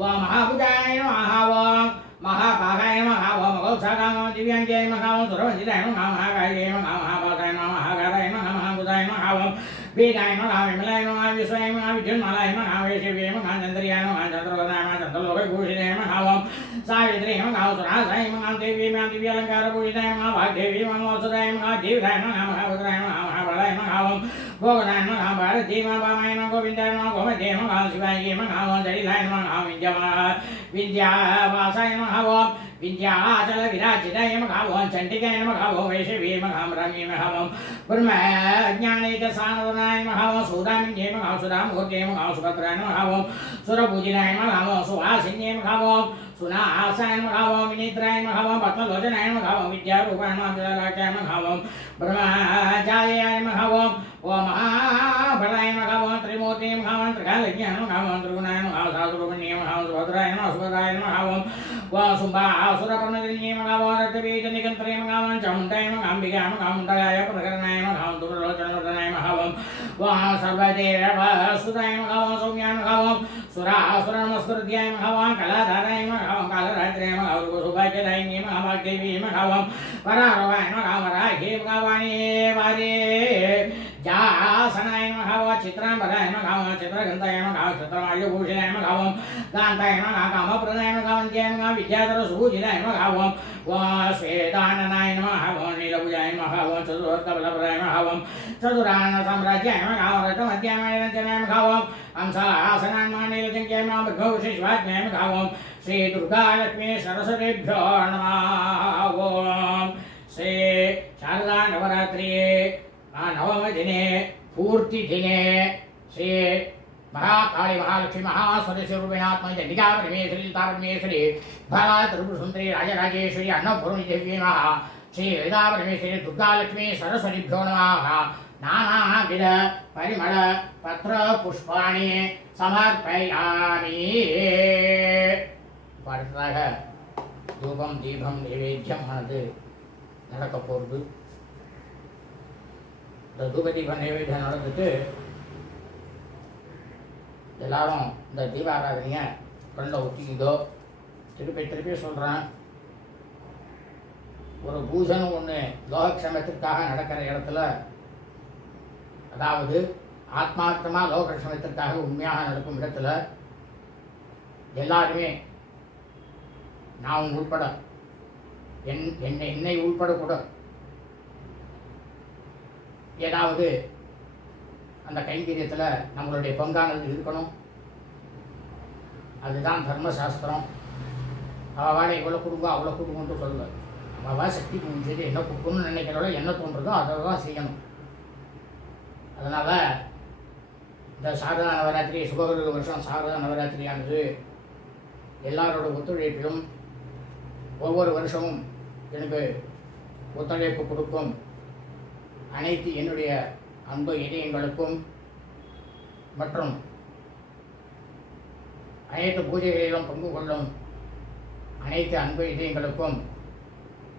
महाभुजाय महावं महापागाय महावं महोत्सागाय दिव्यांगाय महावं सुरवंजिताय महाकाय महाभागाय महागाराय महाभुजाय महावं वेदाय महाविमलाय महाविश्वाय महाविद्युन्मालाय महावेशिवे महाचन्द्रियाय महाचन्द्रोदय महाचन्द्रलोकभूषिताय महावं सावित्री महासुरासाय महादेवी महादिव्यालङ्कारभूषिताय महाभाग्देवी महावसुदाय महादेवदाय महाभद्राय महाबलाय महावं गोगनाय महाभारती महाभामाय गोविन्दाय गोमते महाशिवाय महावं जलिलाय विद्यावासाय महावं विद्याचल विराजिताय महावं चण्डिकाय महावं वैशवी महां रमी महावं ब्रह्मज्ञानैकसानदनाय महावं सुदामिन्ये महां सुदामूर्ते महां सुभद्राय महावं सुरपूजिताय महावं सुहासिन्ये महावं सुनासाय महावं विनित्राय महावं पद्मलोचनाय महावं विद्यारूपाय महाविद्यालाक्षाय महावं ब्रह्मचार्याय महावं ओम महाबलाय महावं त्रिमूर्ति महावं त्रिकालज्ञान महावं त्रिगुणाय महावं साधुरूपिण्ये महावं सुभद्राय सुभद्राय महावं वासुम्बासुरपर्णगृह्ये महावं रक्तबीजनिकन्त्रे महावं चामुण्डाय महाम्बिकाय महामुण्डाय प्रकरणाय महावं दुर्लोचनवर्धनाय महावं सर्वदेवसुताय महावं सौम्याय महावं सुरासुरनमस्कृत्याय महावं कलाधाराय महावं कालरात्र्याय महावं सुभाग्यदायिन्ये महाभाग्देवी महावं वरारोहाय महावं वराहे महावाणी वारे जासनाय महावं चित्रांबराय महावं चित्रगन्धाय महावं चित्रमाल्यभूषणाय महावं कान्ताय महावं कामप्रदाय महावं जय महावं विद्याधरसूजिताय महावं श्वेताननाय महावं नीलभुजाय महावं चतुर्कबलपराय महावं चतुराननसाम्राज्याय महावं रत्नमध्याय महावं हंसासनान्मानीलजङ्क्याय महावं भृगौशिश्वाज्ञाय महावं श्रीदुर्गालक्ष्मी सरस्वतीभ्यो नमः. ओम श्री शारदा नवरात्रि नवम दिने पूर्ति दिने श्री महाकाली महालक्ष्मी महास्वरूपिणात्मा चंडिका परमेश्वरी ललिता परमेश्वरी भला त्रिपुरसुंदरी राजराजेश्वरी अन्नपूर्णी देवी महा श्री ललिता परमेश्वरी दुर्गालक्ष्मी सरस्वतीभ्यो नमः. नानाविध परिमल पत्र पुष्पाणि समर्पयामि. அடுத்ததாக தூபம் தீபம் நைவேத்தியம் ஆனது நடக்க போகுது. இந்த தூப தீப நைவேத்தியம் நடந்துட்டு எல்லாரும் இந்த தீபாராதனையை கண்ணில் ஊற்றிக்கிதோ. திருப்பி சொல்கிறேன், ஒரு பூஜனம் ஒன்று லோகக்ஷமத்திற்காக நடக்கிற இடத்துல, அதாவது ஆத்மார்த்தமாக லோகக்ஷமத்திற்காக உண்மையாக நடக்கும் இடத்துல எல்லாருமே நான் உள்பட என்னை உள்படக்கூட ஏதாவது அந்த கைங்கரியத்தில் நம்மளுடைய பங்கானது இருக்கணும். அதுதான் தர்மசாஸ்திரம். அவள் இவ்வளோ கொடுங்க அவ்வளோ கொடுங்கன்ட்டு சொல்லலை. அவள் சக்தி முடிஞ்சது என்ன கொடுக்கணும்னு நினைக்கிறோட என்ன தோன்றதோ அதை தான் செய்யணும். அதனால் இந்த சாரதா நவராத்திரி சுபகிருத வருஷம் சாரதா நவராத்திரியானது எல்லாரோட ஒத்துழைப்பிலும் ஒவ்வொரு வருஷமும் எனக்கு ஒத்துழைப்பு கொடுக்கும் அனைத்து என்னுடைய அன்பு இதயங்களுக்கும் மற்றும் அனைத்து பூஜைகளிலும் பங்கு கொள்ளும் அனைத்து அன்பு இதயங்களுக்கும்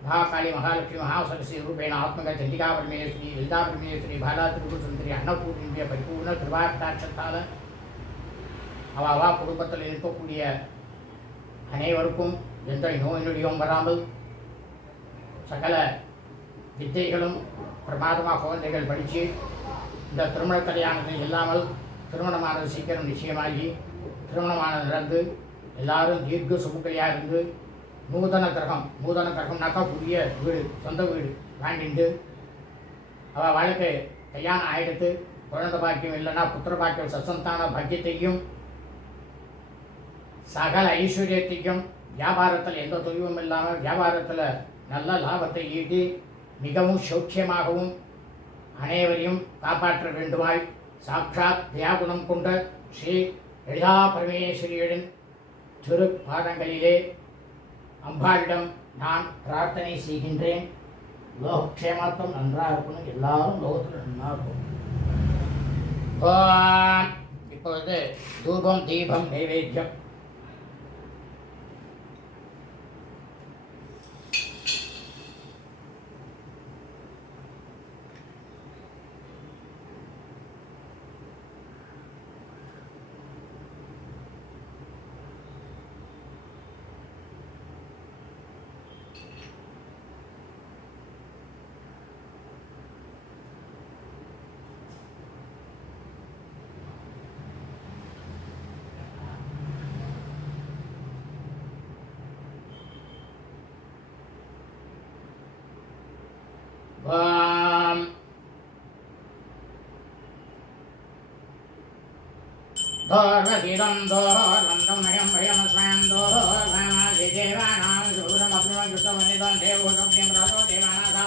महाकाली महालक्ष्मी महासरस्वती रूपेण आत्मक चंडिका परमेश्वरी ललिता परमेश्वरी बाला त्रिपुरसुंदरी अन्नपूर्णिय परिपूर्ण திருவாட்டாட்சத்தால் அவா குடும்பத்தில் இருக்கக்கூடிய அனைவருக்கும் எந்த நோய் நொடியும் வராமல் சகல வித்தைகளும் பிரமாதமாக குழந்தைகள் படித்து இந்த திருமண கல்யாணத்தில் இல்லாமல் திருமணமானது சீக்கிரம் நிச்சயமாகி திருமணமானது நடந்து எல்லாரும் தீர்க்க சுமுகையாக இருந்து நூதன கிரகம்னாக்கா புதிய வீடு சொந்த வீடு வாங்கிட்டு அவள் வாழ்க்கை கல்யாணம் ஆகிடுத்து குழந்தை பாக்கியம் இல்லைன்னா புத்திர பாக்கியம் சசந்தான பாக்கியத்தையும் சகல ஐஸ்வர்யத்தையும் வியாபாரத்தில் எந்த தொய்வும் இல்லாமல் வியாபாரத்தில் நல்ல லாபத்தை ஈட்டி மிகவும் சௌக்கியமாகவும் அனைவரையும் காப்பாற்ற வேண்டுமாய் சாட்சாத் தியாகுணம் கொண்ட ஸ்ரீ லலிதா பரமேஸ்வரியின் திருப்பாதங்களிலே அம்பாளிடம் நான் பிரார்த்தனை செய்கின்றேன். லோகக்ஷேமார்த்தம் நன்றாக இருக்கணும், எல்லாரும் லோகத்தில் நன்றாக இருக்கும். இப்பொழுது தூபம் தீபம் நைவேத்தியம் Dorvadidam Dorvandam Mayam Mayam Swan Dorvamadi Devanam Suram Apnam Yusamanidam Devotam Timrato Devanasa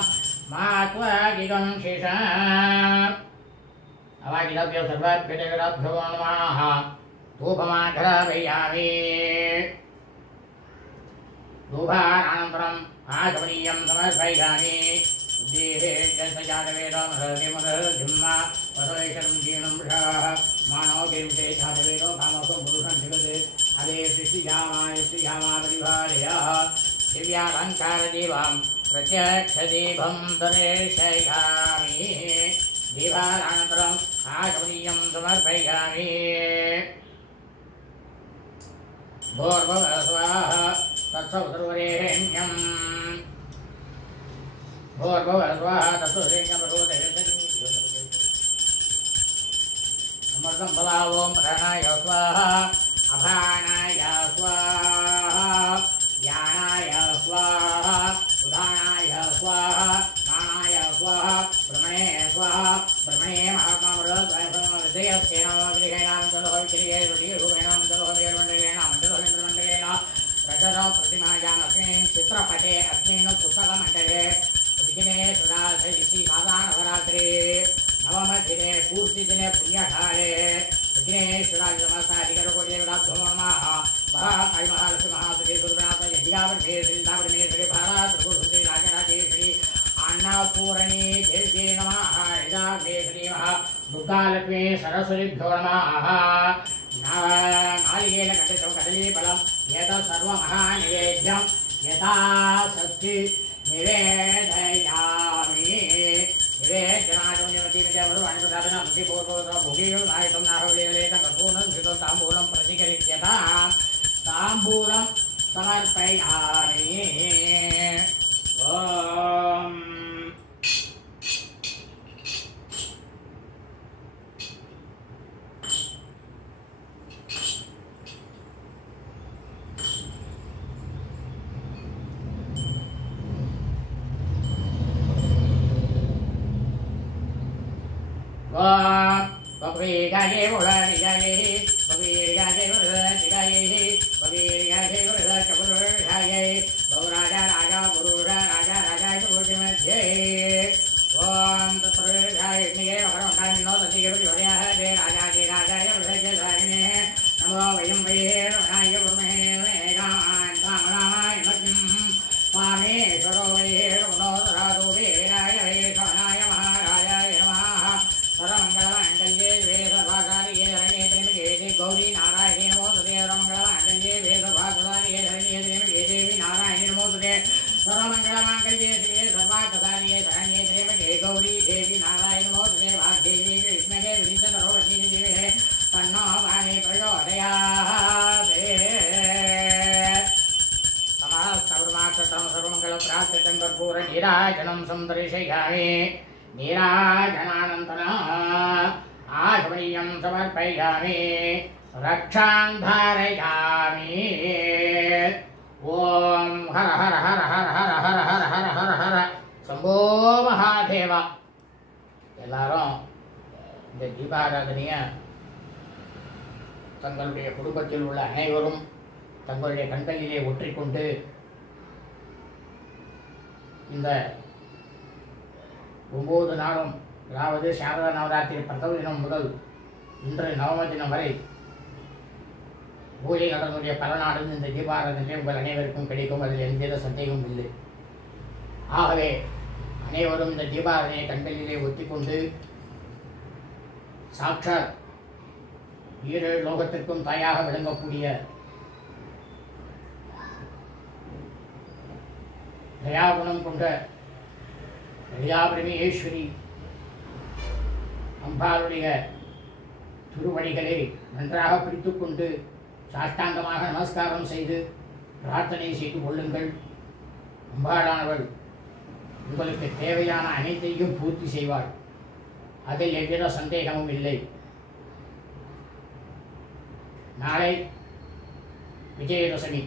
Matva Gidam Shisha Avagidabhyo Sarvat Pidegrabhyo Namaha Tupamaghara Vayami Dubharanantaram Ajavaniyam Samarpayami Jehe Jasajadavedam Harimadar Jimma Vasavesharam Jinam Vrishaha Mano Kirmte Chadavedo Kamaso Purusham Chigate Ade Sriyama Parivaraya Divya Lankara Devam Pratyaksha Devam Dareshayami Devaranantaram Ajavaniyam Samarpayami Bhorvavasvaha Tatsavadruvarenyam Bhorvavasvaha Tatsavadruvarenyam Amardam Balavom Pranaya Svaha Abhanaya Svaha Jnanaya Svaha Udhanaya Svaha Manaya Svaha Brahmane Svaha Brahmane Mahatma Murad Vidya Sena Vidya Namandalo Kiriye Rudi Rubena Mandalo Mandalena Mandalo Mandalena Rajara Pratimaya Asmin Chitrapate Asmin Pusaka Mandale Udine Sudha Sri Sadhana Navaratri Navamadine Purti Dine Punyakale Udine Sudha Jamasa Digarokode Radhamamaha Bhaha Kaimahalasi Mahasri Durganata Yadigavar Sri Davri Sri Bharat Gurusri Rajarajeshri Annapurani Devi Namaha Ida Sri Maha Durgalakshmi Saraswati Namaha Naligela Katetam Kadali Palam Yeta Sarva Maha Nivedyam Yeta Sati Nivedayami Nivedyanadam Nivati Vidyavaru Anipadadanam Sipurvatra Bhugiyam Naitam Nahavileta Karpunam Sitam Tambulam Pratikarityata Tambulam Samarpayami Om Bhagavad Gita Murari Jai Bhagavad Gita Murari Jai Bhagavad Gita Murari Jai Bhavraja Raja Purusha Raja Raja Purusha Jai Om Tattva Jai Nige Bhagavan No Sati Purusha Jai Raja Jai Raja Purusha Jai Namo Vayam Vaye Naya Purme Vegan Tamara Imakim Pame Saro Vaye Runo Sarado Viraya Veshanaya Maharaya Namaha Saramangala Vesa Bhagari Gauri Narayani Namosade Ramangala Vesa Bhagari Devi Narayani Namosade Saramangala Sarvakadari Sarani Gauri Devi Narayani Namosade Bhagdevi Krishna Visa Rovati Devi Tanno Vani Pragodaya Samarasthavarmaksatam Sarvamangala Prasthitam Karpura Nirajanam Samdarishayami Nirajananantana आह्वनीयं समर्पयामि रक्षां धारयामि ओम हर हर हर हर हर हर हर हर हर हर शंभो महादेवा எல்லாரும் இந்த தீபாராதனையை தங்களுடைய குடும்பத்தில் உள்ள அனைவரும் தங்களுடைய கண்களிலே ஒற்றிக்கொண்டு இந்த 9 நாளும், அதாவது சாரதா நவராத்திரி பிரதம தினம் முதல் இன்று நவம தினம் வரை பூஜை நடனுடைய பலனானது இந்த தீபாராதனை உங்கள் அனைவருக்கும் கிடைக்கும். அதில் எந்தவித சந்தேகமும் இல்லை. ஆகவே அனைவரும் இந்த தீபாராதனையை கண்களிலே ஒத்திக்கொண்டு சாட்சாத் 7 லோகத்திற்கும் தாயாக விளங்கக்கூடிய தயாகுணம் கொண்ட லலிதாபிரமேஸ்வரி அம்பாளுடைய திருவடிகளை நன்றாக பிடித்துக்கொண்டு சாஷ்டாங்கமாக நமஸ்காரம் செய்து பிரார்த்தனை செய்து கொள்ளுங்கள். அம்பாளானவள் உங்களுக்கு தேவையான அனைத்தையும் பூர்த்தி செய்வாள். அதில் எவ்வித சந்தேகமும் இல்லை. நாளை விஜயதசமி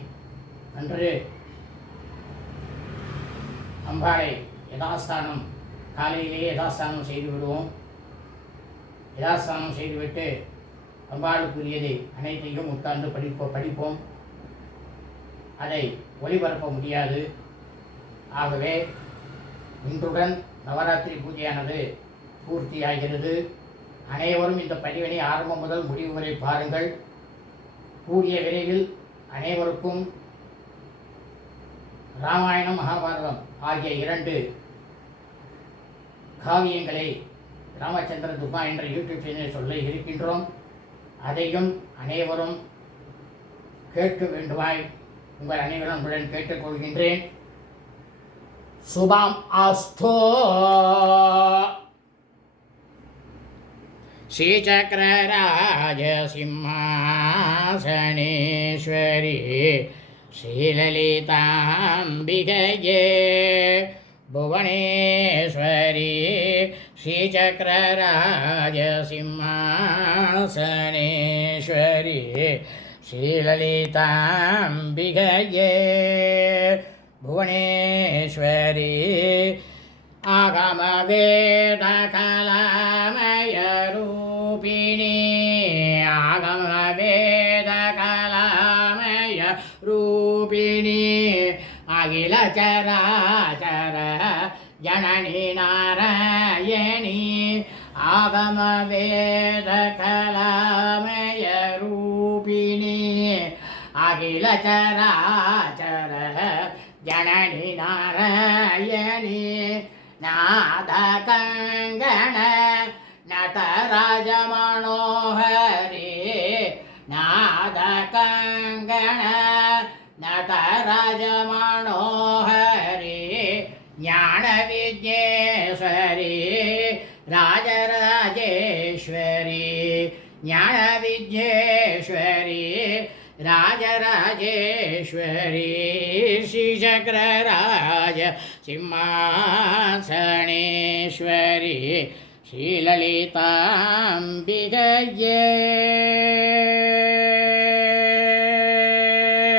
அன்று அம்பாளை யதாஸ்தானம் காலையிலேயே யதாஸ்தானம் செய்து விடுவோம். யதாஸ்தானம் செய்துவிட்டு அம்பாளுக்குரியதை அனைத்தையும் உட்கார்ந்து படிப்போம். அதை ஒளிபரப்ப முடியாது. ஆகவே இன்றுடன் நவராத்திரி பூஜையானது பூர்த்தியாகிறது. அனைவரும் இந்த பதிவினை ஆரம்பம் முதல் முடிவு வரை பாருங்கள். கூடிய விரைவில் அனைவருக்கும் ராமாயணம் மகாபாரதம் ஆகிய 2 காவியங்களை ராமச்சந்திர துர்கா என்ற யூடியூப் சேனலில் சொல்ல இருக்கின்றோம். அதையும் அனைவரும் கேட்க வேண்டுமாய் உங்கள் அனைவரும் உங்களுடன் கேட்டுக்கொள்கின்றேன். சுபம் அஸ்தோ. ஸ்ரீசக்கரராஜ சிம்மாசனேஸ்வரி ஸ்ரீலலிதாம்பிகையே புவனேஸ்வரி ஸ்ரீசக்கரராஜ சிம்மாசனேஸ்வரி ஸ்ரீலலிதாம்பிகையே புவனேஸ்வரி ஆகம வேத கலாமய ரூபிணி ஆகம வேத கலாமய ரூபிணி அகில சராச்சர ஜனனி நாராயணி ஆகம வேத கலாமய ரூபிணி அகில சராச்சர ஜனனி நாராயணி நாத கங்கண நடராஜ மனோஹரி நாத கங்கண நடராஜ மனோஹரி ஞான விஜேஸ்வரி ராஜராஜேஸ்வரி ஞான விஜேஸ்வரி ராஜராஜேஸ்வரி ஸ்ரீசக்கரராஜ சிம்மாசனேஸ்வரி ஸ்ரீலலிதாம்பிகையே.